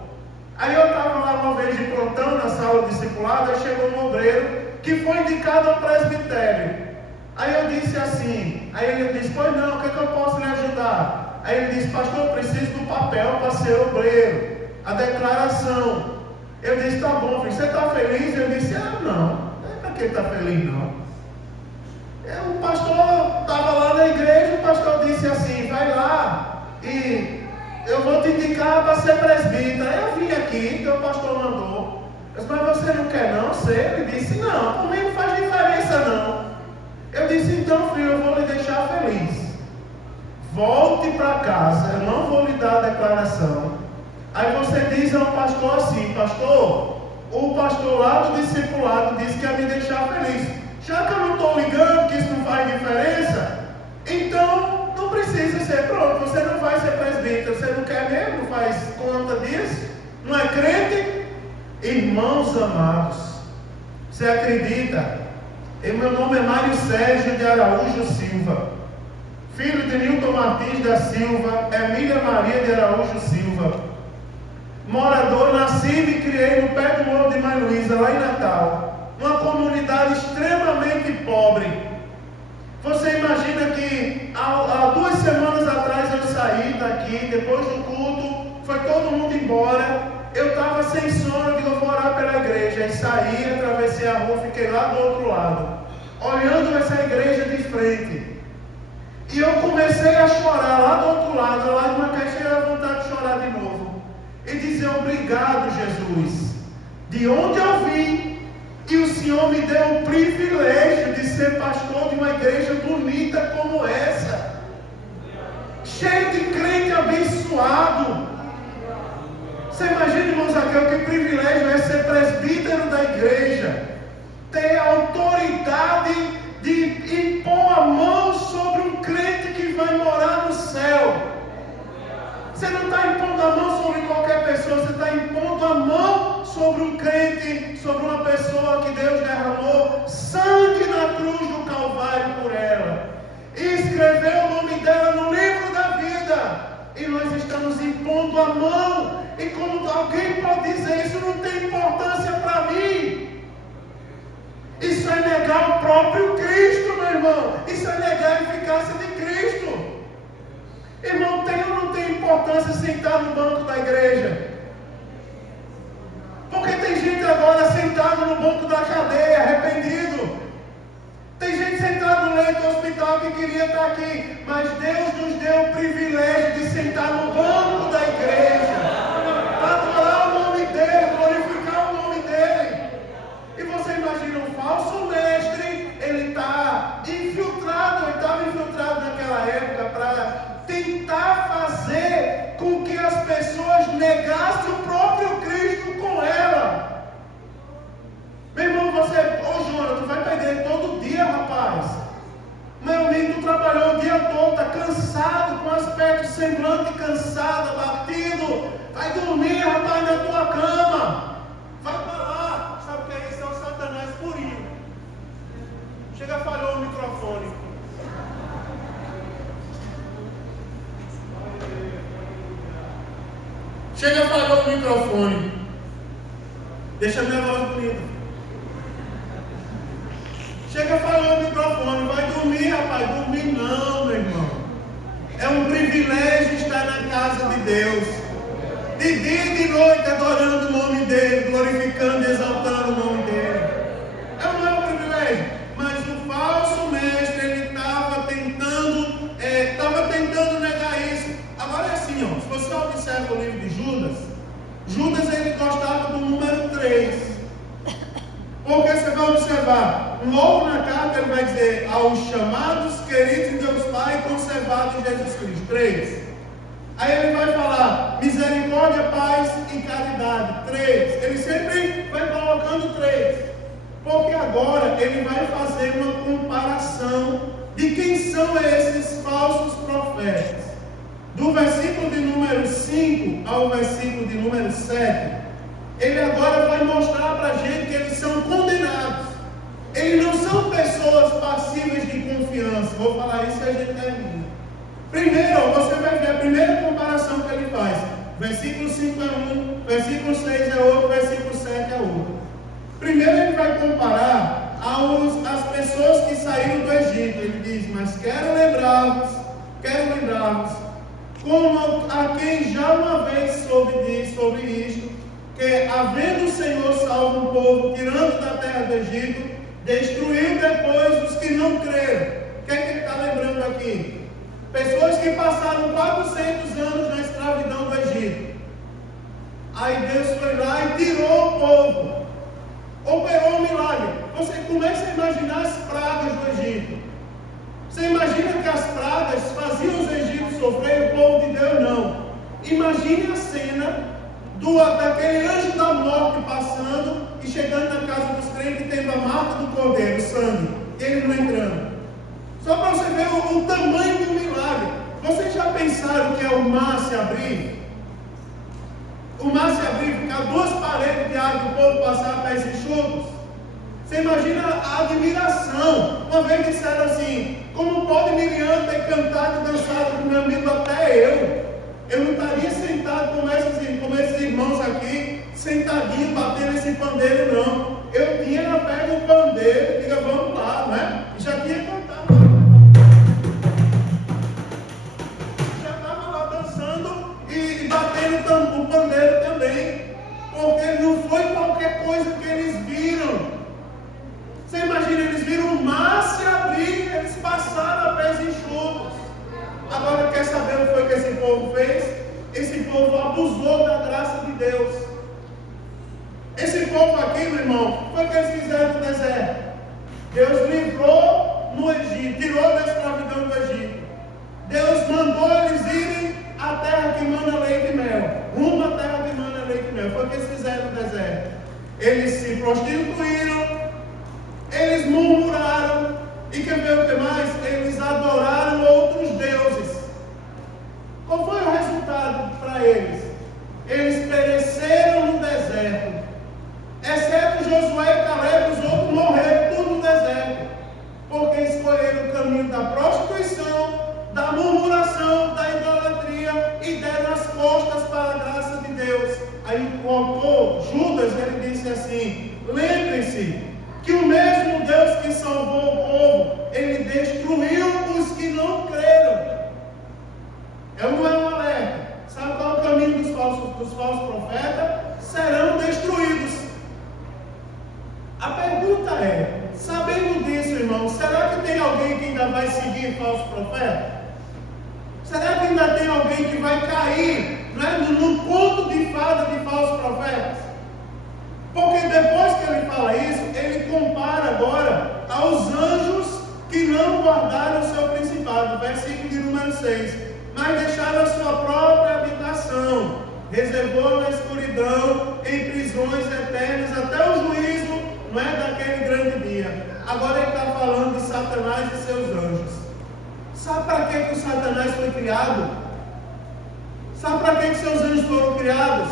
Aí eu estava lá uma vez de plantão na sala do discipulado, aí chegou um obreiro que foi indicado ao presbitério. Aí eu disse assim, aí ele disse, pois não, o que é que eu posso lhe ajudar? Aí ele disse, pastor, eu preciso do papel para ser obreiro, a declaração. Eu disse, tá bom, filho, você está feliz? Eu disse, não, não é para que está feliz não. O pastor estava lá na igreja, o pastor disse assim, vai lá e eu vou te indicar para ser presbítero. Aí eu vim aqui, que o pastor mandou. Eu disse, mas você não quer não ser? Ele disse, não, por mim não faz diferença não. Eu disse, então filho, eu vou lhe deixar feliz. Volte para casa, eu não vou lhe dar a declaração. Aí você diz ao pastor assim, pastor, o pastor lá do discipulado disse que ia me deixar feliz. Já que eu não estou ligando que isso não faz diferença, então não precisa ser, pronto, você não vai ser presbítero, você não quer mesmo, não faz conta disso, não é crente? Irmãos amados, você acredita? Meu nome é Mário Sérgio de Araújo Silva, filho de Nilton Martins da Silva, Emília Maria de Araújo Silva, morador, nasci e me criei no pé do Morro de Mãe Luísa, lá em Natal, uma comunidade extremamente pobre. Você imagina que há 2 semanas atrás eu saí daqui, depois do culto, foi todo mundo embora, eu estava sem sono, eu digo, eu vou orar pela igreja, e saí, atravessei a rua, fiquei lá do outro lado, olhando essa igreja de frente, e eu comecei a chorar lá do outro lado, lá de Macaé, cheguei a vontade de chorar de novo, e dizer, obrigado Jesus, de onde eu vim, e o Senhor me deu o privilégio de ser pastor de uma igreja bonita como essa, cheio de crente abençoado. Você imagina, irmãos, que privilégio é ser presbítero da igreja, ter a autoridade de impor a mão sobre um crente que vai morar no céu. Você não está impondo a mão sobre qualquer pessoa, você está impondo a mão sobre um crente, sobre uma pessoa que Deus derramou sangue na cruz do Calvário por ela, e escreveu o nome dela no livro da vida, e nós estamos impondo a mão. E como alguém pode dizer, isso não tem importância para mim? Isso é negar o próprio Cristo, meu irmão. Isso é negar a eficácia de Cristo. Irmão, tem ou não tem importância sentar no banco da igreja? Porque tem gente agora sentada no banco da cadeia, arrependido. Tem gente sentada no leito do hospital que queria estar aqui, mas Deus nos deu o privilégio de sentar no banco da igreja, para adorar o nome dele, glorificar o nome dele. E você imagina um falso mestre, ele está infiltrado, ele estava infiltrado naquela época para tentar fazer com que as pessoas negassem o próprio Cristo com ela. Meu irmão, Jonas, tu vai para a igreja todo dia, rapaz. Meu amigo, tu trabalhou o dia todo, está cansado, com aspecto semblante cansado, abatido. Vai dormir, rapaz, na tua cama. Vai para lá. Sabe o que é isso? É o Satanás purinho. Chega, falhou o microfone. Chega, falhou o microfone. Deixa minha voz bonita. Chega, falou o microfone. Vai dormir, rapaz. Dormir não, meu irmão. É um privilégio estar na casa de Deus, de dia e de noite adorando o nome dele, glorificando e exaltando o nome dele. Não é um privilégio. Mas o falso mestre, ele estava tentando negar isso. Agora é assim, ó, se você observa o livro de Judas ele gostava do número 3. Porque você vai observar, logo na carta ele vai dizer, aos chamados, queridos de Deus Pai, conservados em Jesus Cristo. 3. Aí ele vai falar, misericórdia, paz e caridade. 3. Ele sempre vai colocando 3. Porque agora ele vai fazer uma comparação de quem são esses falsos profetas. Do versículo de número 5 ao versículo de número 7, ele agora vai mostrar para a gente que eles são condenados. Eles não são pessoas passíveis de confiança. Vou falar isso e a gente termina. Primeiro, você vai ver a primeira comparação que ele faz. Versículo 5 é um, versículo 6 é outro, versículo 7 é outro. Primeiro ele vai comparar as pessoas que saíram do Egito. Ele diz, mas quero lembrar-vos, como a quem já uma vez soube sobre isto, que havendo o Senhor salvo um povo, tirando da terra do Egito, destruiu depois os que não creram. O que é que ele está lembrando aqui? Pessoas que passaram 400 anos na escravidão do Egito. Aí Deus foi lá e tirou o povo. Operou um milagre. Você começa a imaginar as pragas do Egito. Você imagina que as pragas faziam os egípcios sofrer, o povo de Deus não. Imagine a cena daquele anjo da morte passando e chegando na casa dos crentes e tendo a marca do cordeiro, o sangue, e ele não entrando. Só para você ver o tamanho do milagre. Vocês já pensaram que é o mar se abrir? O mar se abrir, ficar 2 paredes de água e o povo passar pés enxutos? Você imagina a admiração. Uma vez disseram assim, como pode Miriam ter cantado e dançado com meu amigo até eu? Eu não estaria sentado como esses irmãos aqui, sentadinho, batendo esse pandeiro, não. Eu tinha pego o pandeiro, diga, vamos lá, né? Já tinha cantado. Já estava lá dançando e batendo o pandeiro também. Porque não foi qualquer coisa que eles viram. Você imagina, eles viram o mar se abrir, eles passaram a pés enxutos. Agora quer saber o que foi que esse povo fez? Esse povo abusou da graça de Deus. Esse povo aqui, meu irmão, foi o que eles fizeram no deserto. Deus livrou no Egito, tirou da escravidão do Egito. Deus mandou eles irem à terra que manda leite e mel. Rumo à terra que manda leite e mel. Foi o que eles fizeram no deserto. Eles se prostituíram, eles murmuraram, e quer ver o que mais? Eles adoraram outros deuses. Qual foi o resultado para eles? Eles pereceram no deserto. Exceto Josué e Caleb, os outros morreram tudo no deserto. Porque escolheram o caminho da prostituição, da murmuração, da idolatria e deram as costas para a graça de Deus. Aí colocou Judas, ele disse assim, lembre-se que o mesmo Deus que salvou o povo, ele destruiu os que não creram. É um alerta. Sabe qual é o caminho dos falsos profetas? Serão destruídos. A pergunta é, sabendo disso, irmão, será que tem alguém que ainda vai seguir falso profeta? Será que ainda tem alguém que vai cair, no conto de fada de falsos profetas? Porque depois que ele fala isso, ele compara agora aos anjos que não guardaram o seu principado, versículo de número 6, mas deixaram a sua própria habitação, reservou na escuridão, em prisões eternas, até o juízo, não é, daquele grande dia. Agora ele está falando de Satanás e seus anjos. Sabe para que o Satanás foi criado? Sabe para que seus anjos foram criados?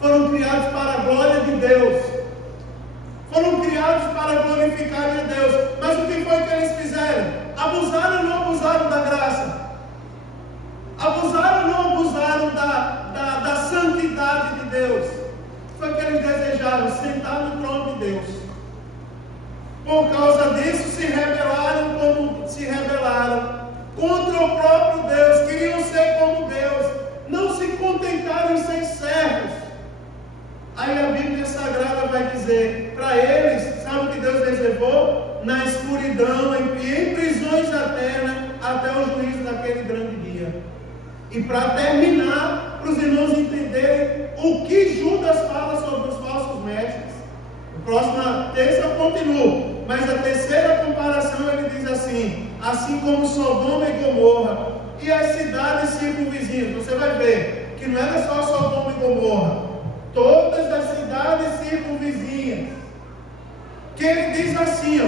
Foram criados para a glória de Deus. Foram criados para glorificarem a Deus. Mas o que foi que eles fizeram? Abusaram ou não abusaram da graça? Abusaram ou não abusaram da santidade de Deus? Foi o que eles desejaram, sentar no trono de Deus. Por causa disso se rebelaram como se rebelaram contra o próprio Deus. Queriam ser como Deus. Não se contentaram em ser servos. Aí a Bíblia Sagrada vai dizer para eles, sabe o que Deus reservou? Na escuridão, em prisões eternas, até o juízo daquele grande dia. E para terminar, para os irmãos entenderem o que Judas fala sobre os falsos mestres. Na próxima terça eu continuo, mas a terceira comparação ele diz assim como Sodoma e Gomorra e as cidades circunvizinhas. Você vai ver que não era só Sodoma e Gomorra, todas as cidades circunvizinhas, que ele diz assim,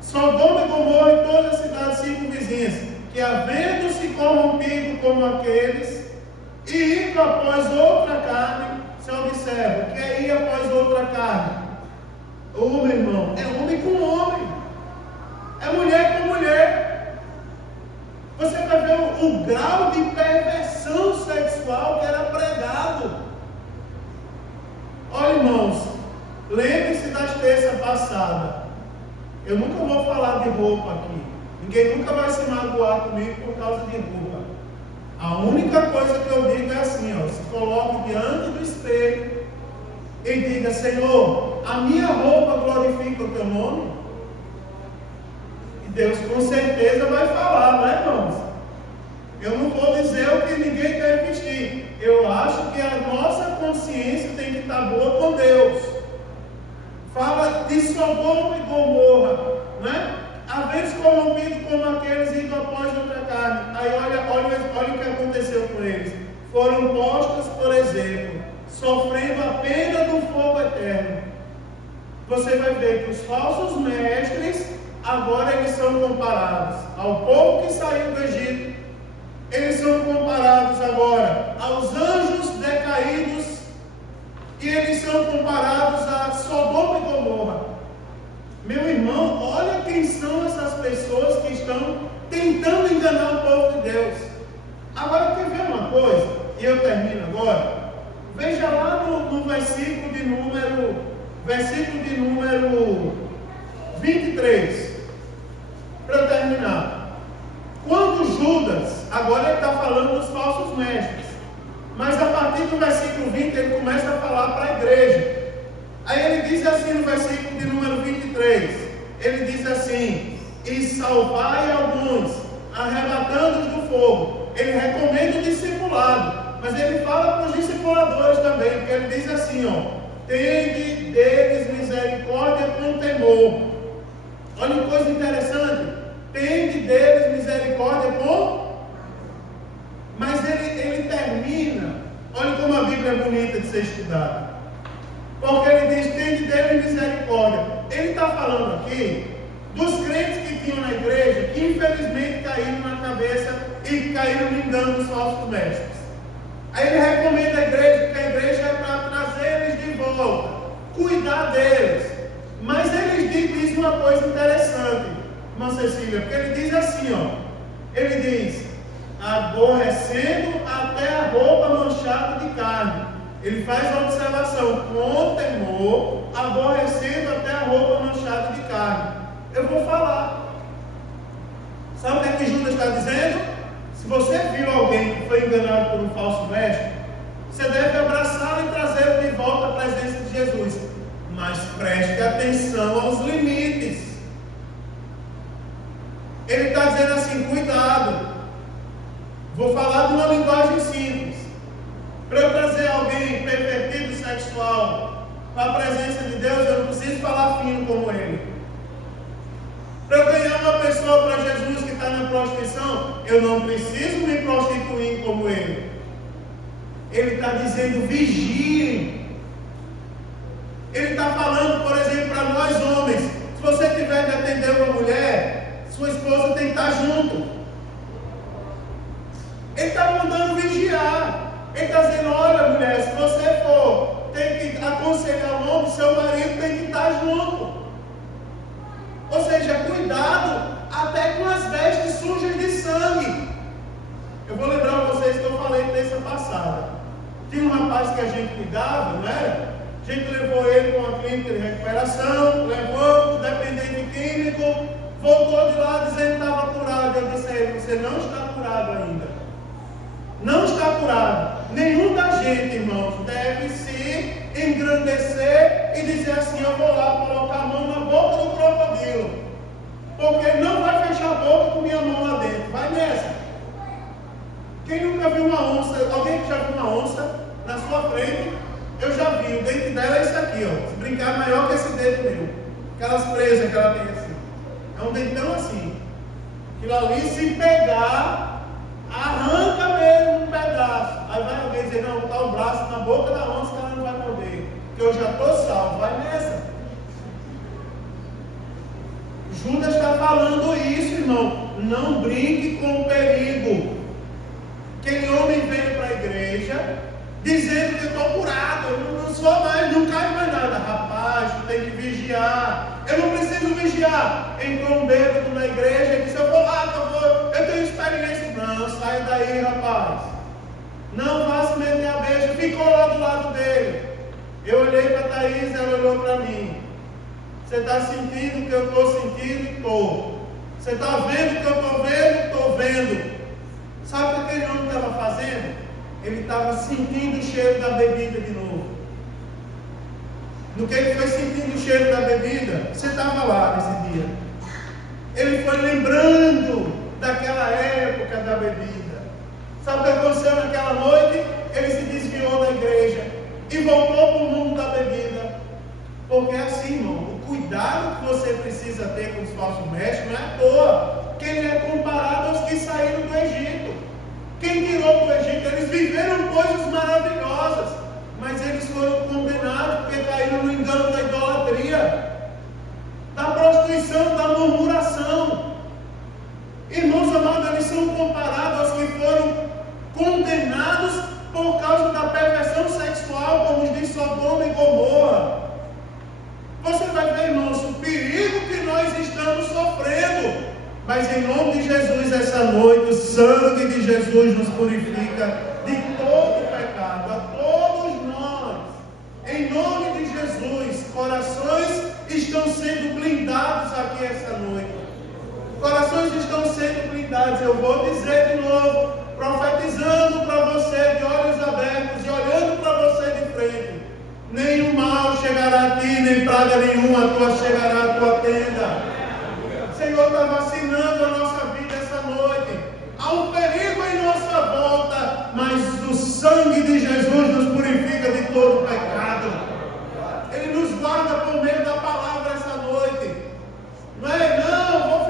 Sodoma e Gomorra e todas as cidades circunvizinhas, que havendo-se corrompido como aqueles, e indo após outra carne, se observa, que é ir após outra carne. Ô meu irmão, é homem com homem, é mulher com mulher. Você vai ver o grau de perversão sexual que era pregado. Olha, irmãos, lembre-se das terças passadas. Eu nunca vou falar de roupa aqui. Ninguém nunca vai se magoar comigo por causa de roupa. A única coisa que eu digo é assim, ó, se coloque diante do espelho e diga: Senhor, a minha roupa glorifica o teu nome? E Deus com certeza vai falar, não é, irmãos? Eu não vou dizer o que ninguém deve vestir. Eu acho que a nossa consciência tem que estar boa com Deus. Fala de Sodoma e Gomorra, né? Havendo corrompido como aqueles indo após outra carne. Aí olha o que aconteceu com eles. Foram postas, por exemplo, sofrendo a pena do fogo eterno. Você vai ver que os falsos mestres, agora eles são comparados ao povo que saiu do Egito. Eles são comparados agora aos anjos decaídos. E eles são comparados a Sodoma e Gomorra. Meu irmão, olha quem são essas pessoas que estão tentando enganar o povo de Deus. Agora, quer ver uma coisa? E eu termino agora. Veja lá no versículo de número 23. Para eu terminar. Quando Judas, agora ele está falando dos falsos mestres. Mas a partir do versículo 20 ele começa a falar para a igreja. Aí ele diz assim no versículo de número 23, ele diz assim: e salvai alguns, arrebatando-os do fogo. Ele recomenda o discipulado, mas ele fala para os discipuladores também, porque ele diz assim, ó: tende deles misericórdia com temor. Olha que coisa interessante, tende deles misericórdia com... Mas ele termina, olha como a Bíblia é bonita de ser estudada. Porque ele diz: tende dele misericórdia. Ele está falando aqui dos crentes que tinham na igreja, que infelizmente caíram na cabeça e caíram no engano dos falsos mestres. Aí ele recomenda a igreja, que a igreja é para trazer eles de volta, cuidar deles. Mas ele diz uma coisa interessante, irmã Cecília, porque ele diz assim, ó, ele diz: aborrecendo até a roupa manchada de carne. Ele faz a observação: com temor, aborrecendo até a roupa manchada de carne. Eu vou falar. Sabe o que é que Judas está dizendo? Se você viu alguém que foi enganado por um falso mestre, você deve abraçá-lo e trazê-lo de volta à presença de Jesus. Mas preste atenção aos limites. Ele está dizendo assim: cuidado. Vou falar de uma linguagem simples. Para eu trazer alguém pervertido sexual para a presença de Deus, eu não preciso falar fino como ele. Para eu ganhar uma pessoa para Jesus que está na prostituição, eu não preciso me prostituir como ele. Ele está dizendo: vigiem. Ele está falando, por exemplo, para nós homens: se você tiver de atender uma mulher, sua esposa tem que estar junto. Ele está mandando vigiar. Ele está dizendo: olha, mulher, se você for, tem que aconselhar o homem, seu marido tem que estar junto. Ou seja, cuidado até com as vestes sujas de sangue. Eu vou lembrar vocês que eu falei terça passada. Tinha um rapaz que a gente cuidava, não era? A gente levou ele para uma clínica de recuperação, levou, dependente químico, voltou de lá dizendo que estava curado. Eu disse a ele: você não está curado ainda. Não está curado. Nenhum da gente, irmãos, deve se engrandecer e dizer assim: eu vou lá colocar a mão na boca do crocodilo, porque ele não vai fechar a boca com minha mão lá dentro. Vai nessa. Quem nunca viu uma onça? Alguém que já viu uma onça na sua frente? Eu já vi. O dente dela é esse aqui, ó. Se brincar, é maior que esse dedo meu. Aquelas presas que ela tem assim. É um dentão assim. Aquilo ali, se pegar, arranca mesmo um pedaço. Aí vai alguém dizer: não, botar o braço na boca da onça que ela não vai morder, que eu já estou salvo. Vai nessa. Judas está falando isso, irmão. Não brinque com o perigo. Aquele homem veio para a igreja dizendo que eu estou curado, eu não sou mais, não cai mais nada. Rapaz, tu tem que vigiar. Eu não preciso vigiar. Entrou um bêbado na igreja e disse: eu vou lá, eu tenho experiência. Não, sai daí, rapaz. Não vá se meter a beijo. Ficou lá do lado dele. Eu olhei para a Thaís, ela olhou para mim. Você está sentindo o que eu estou sentindo? Estou. Você está vendo o que eu estou vendo? Estou vendo. Sabe o que aquele homem estava fazendo? Ele estava sentindo o cheiro da bebida de novo. No que ele foi sentindo o cheiro da bebida, você estava lá nesse dia. Ele foi lembrando daquela época da bebida. Sabe o que aconteceu naquela noite? Ele se desviou da igreja e voltou para o mundo da bebida. Porque é assim, irmão, o cuidado que você precisa ter com os falsos mestres não é à toa. Que ele é comparado aos que saíram do Egito. Quem tirou do Egito? Eles viveram coisas maravilhosas, mas eles foram condenados porque caíram no engano da idolatria, da prostituição, da murmuração. Irmãos amados, eles são comparados aos que foram condenados por causa da perversão sexual, como diz Sodoma e Gomorra. Você vai ver, irmãos, o perigo que nós estamos sofrendo. Mas em nome de Jesus, essa noite, o sangue de Jesus nos purifica de todo pecado, a todos nós. Em nome de Jesus, corações estão sendo blindados aqui essa noite. Corações estão sendo blindados. Eu vou dizer de novo, profetizando para você de olhos abertos e olhando para você de frente. Nenhum mal chegará a ti, nem praga nenhuma chegará à tua tenda. O Senhor está vacinando a nossa vida essa noite. Há um perigo em nossa volta, mas o sangue de Jesus nos purifica de todo pecado. Ele nos guarda por meio da palavra essa noite. Não é, não, vou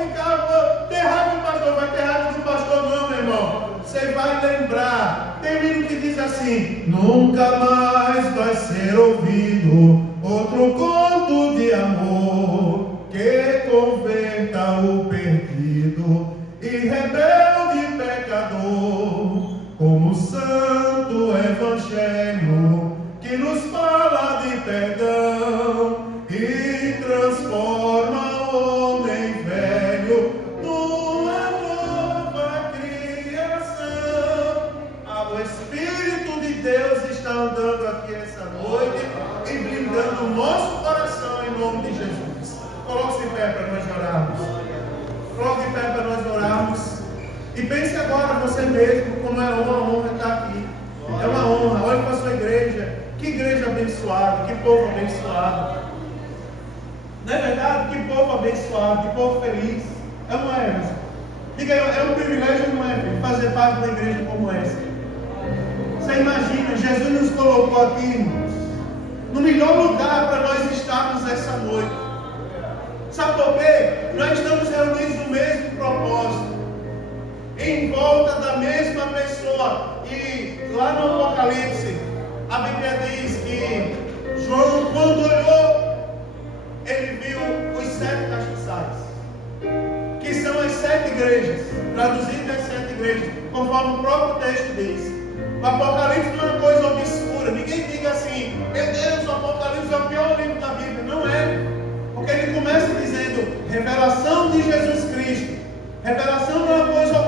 ter raiva do pastor, vai ter raiva do pastor não, meu irmão. Você vai lembrar. Tem um hino que diz assim: nunca mais vai ser ouvido outro conto de amor que converta o perdido e rebelde pecador, como o santo evangelho que nos fala de perdão e transforma o homem velho numa nova criação. O Espírito de Deus está andando aqui essa noite e blindando o nosso coração em nome de Jesus. Coloque-se em pé para nós orarmos. Coloque em pé para nós orarmos. E pense agora você mesmo como é uma honra estar aqui. É uma honra. Olhe para a sua igreja. Que igreja abençoada, que povo abençoado. Não é verdade? Que povo abençoado, que povo feliz. É ou não é, irmãos? Diga, é um privilégio, não é, filho, fazer parte de uma igreja como essa. Você imagina, Jesus nos colocou aqui, irmãos, no melhor lugar para nós estarmos essa noite. Sabe por quê? Nós estamos reunidos no mesmo propósito, em volta da mesma pessoa. E lá no Apocalipse, a Bíblia diz que João, quando olhou, ele viu os 7 castiçais, que são as 7 igrejas, traduzindo as 7 igrejas, conforme o próprio texto diz. O Apocalipse não é uma coisa obscura. Ninguém diga assim: meu Deus, o Apocalipse é o pior livro da Bíblia. Não é. Porque ele começa dizendo revelação de Jesus Cristo. Revelação não é uma coisa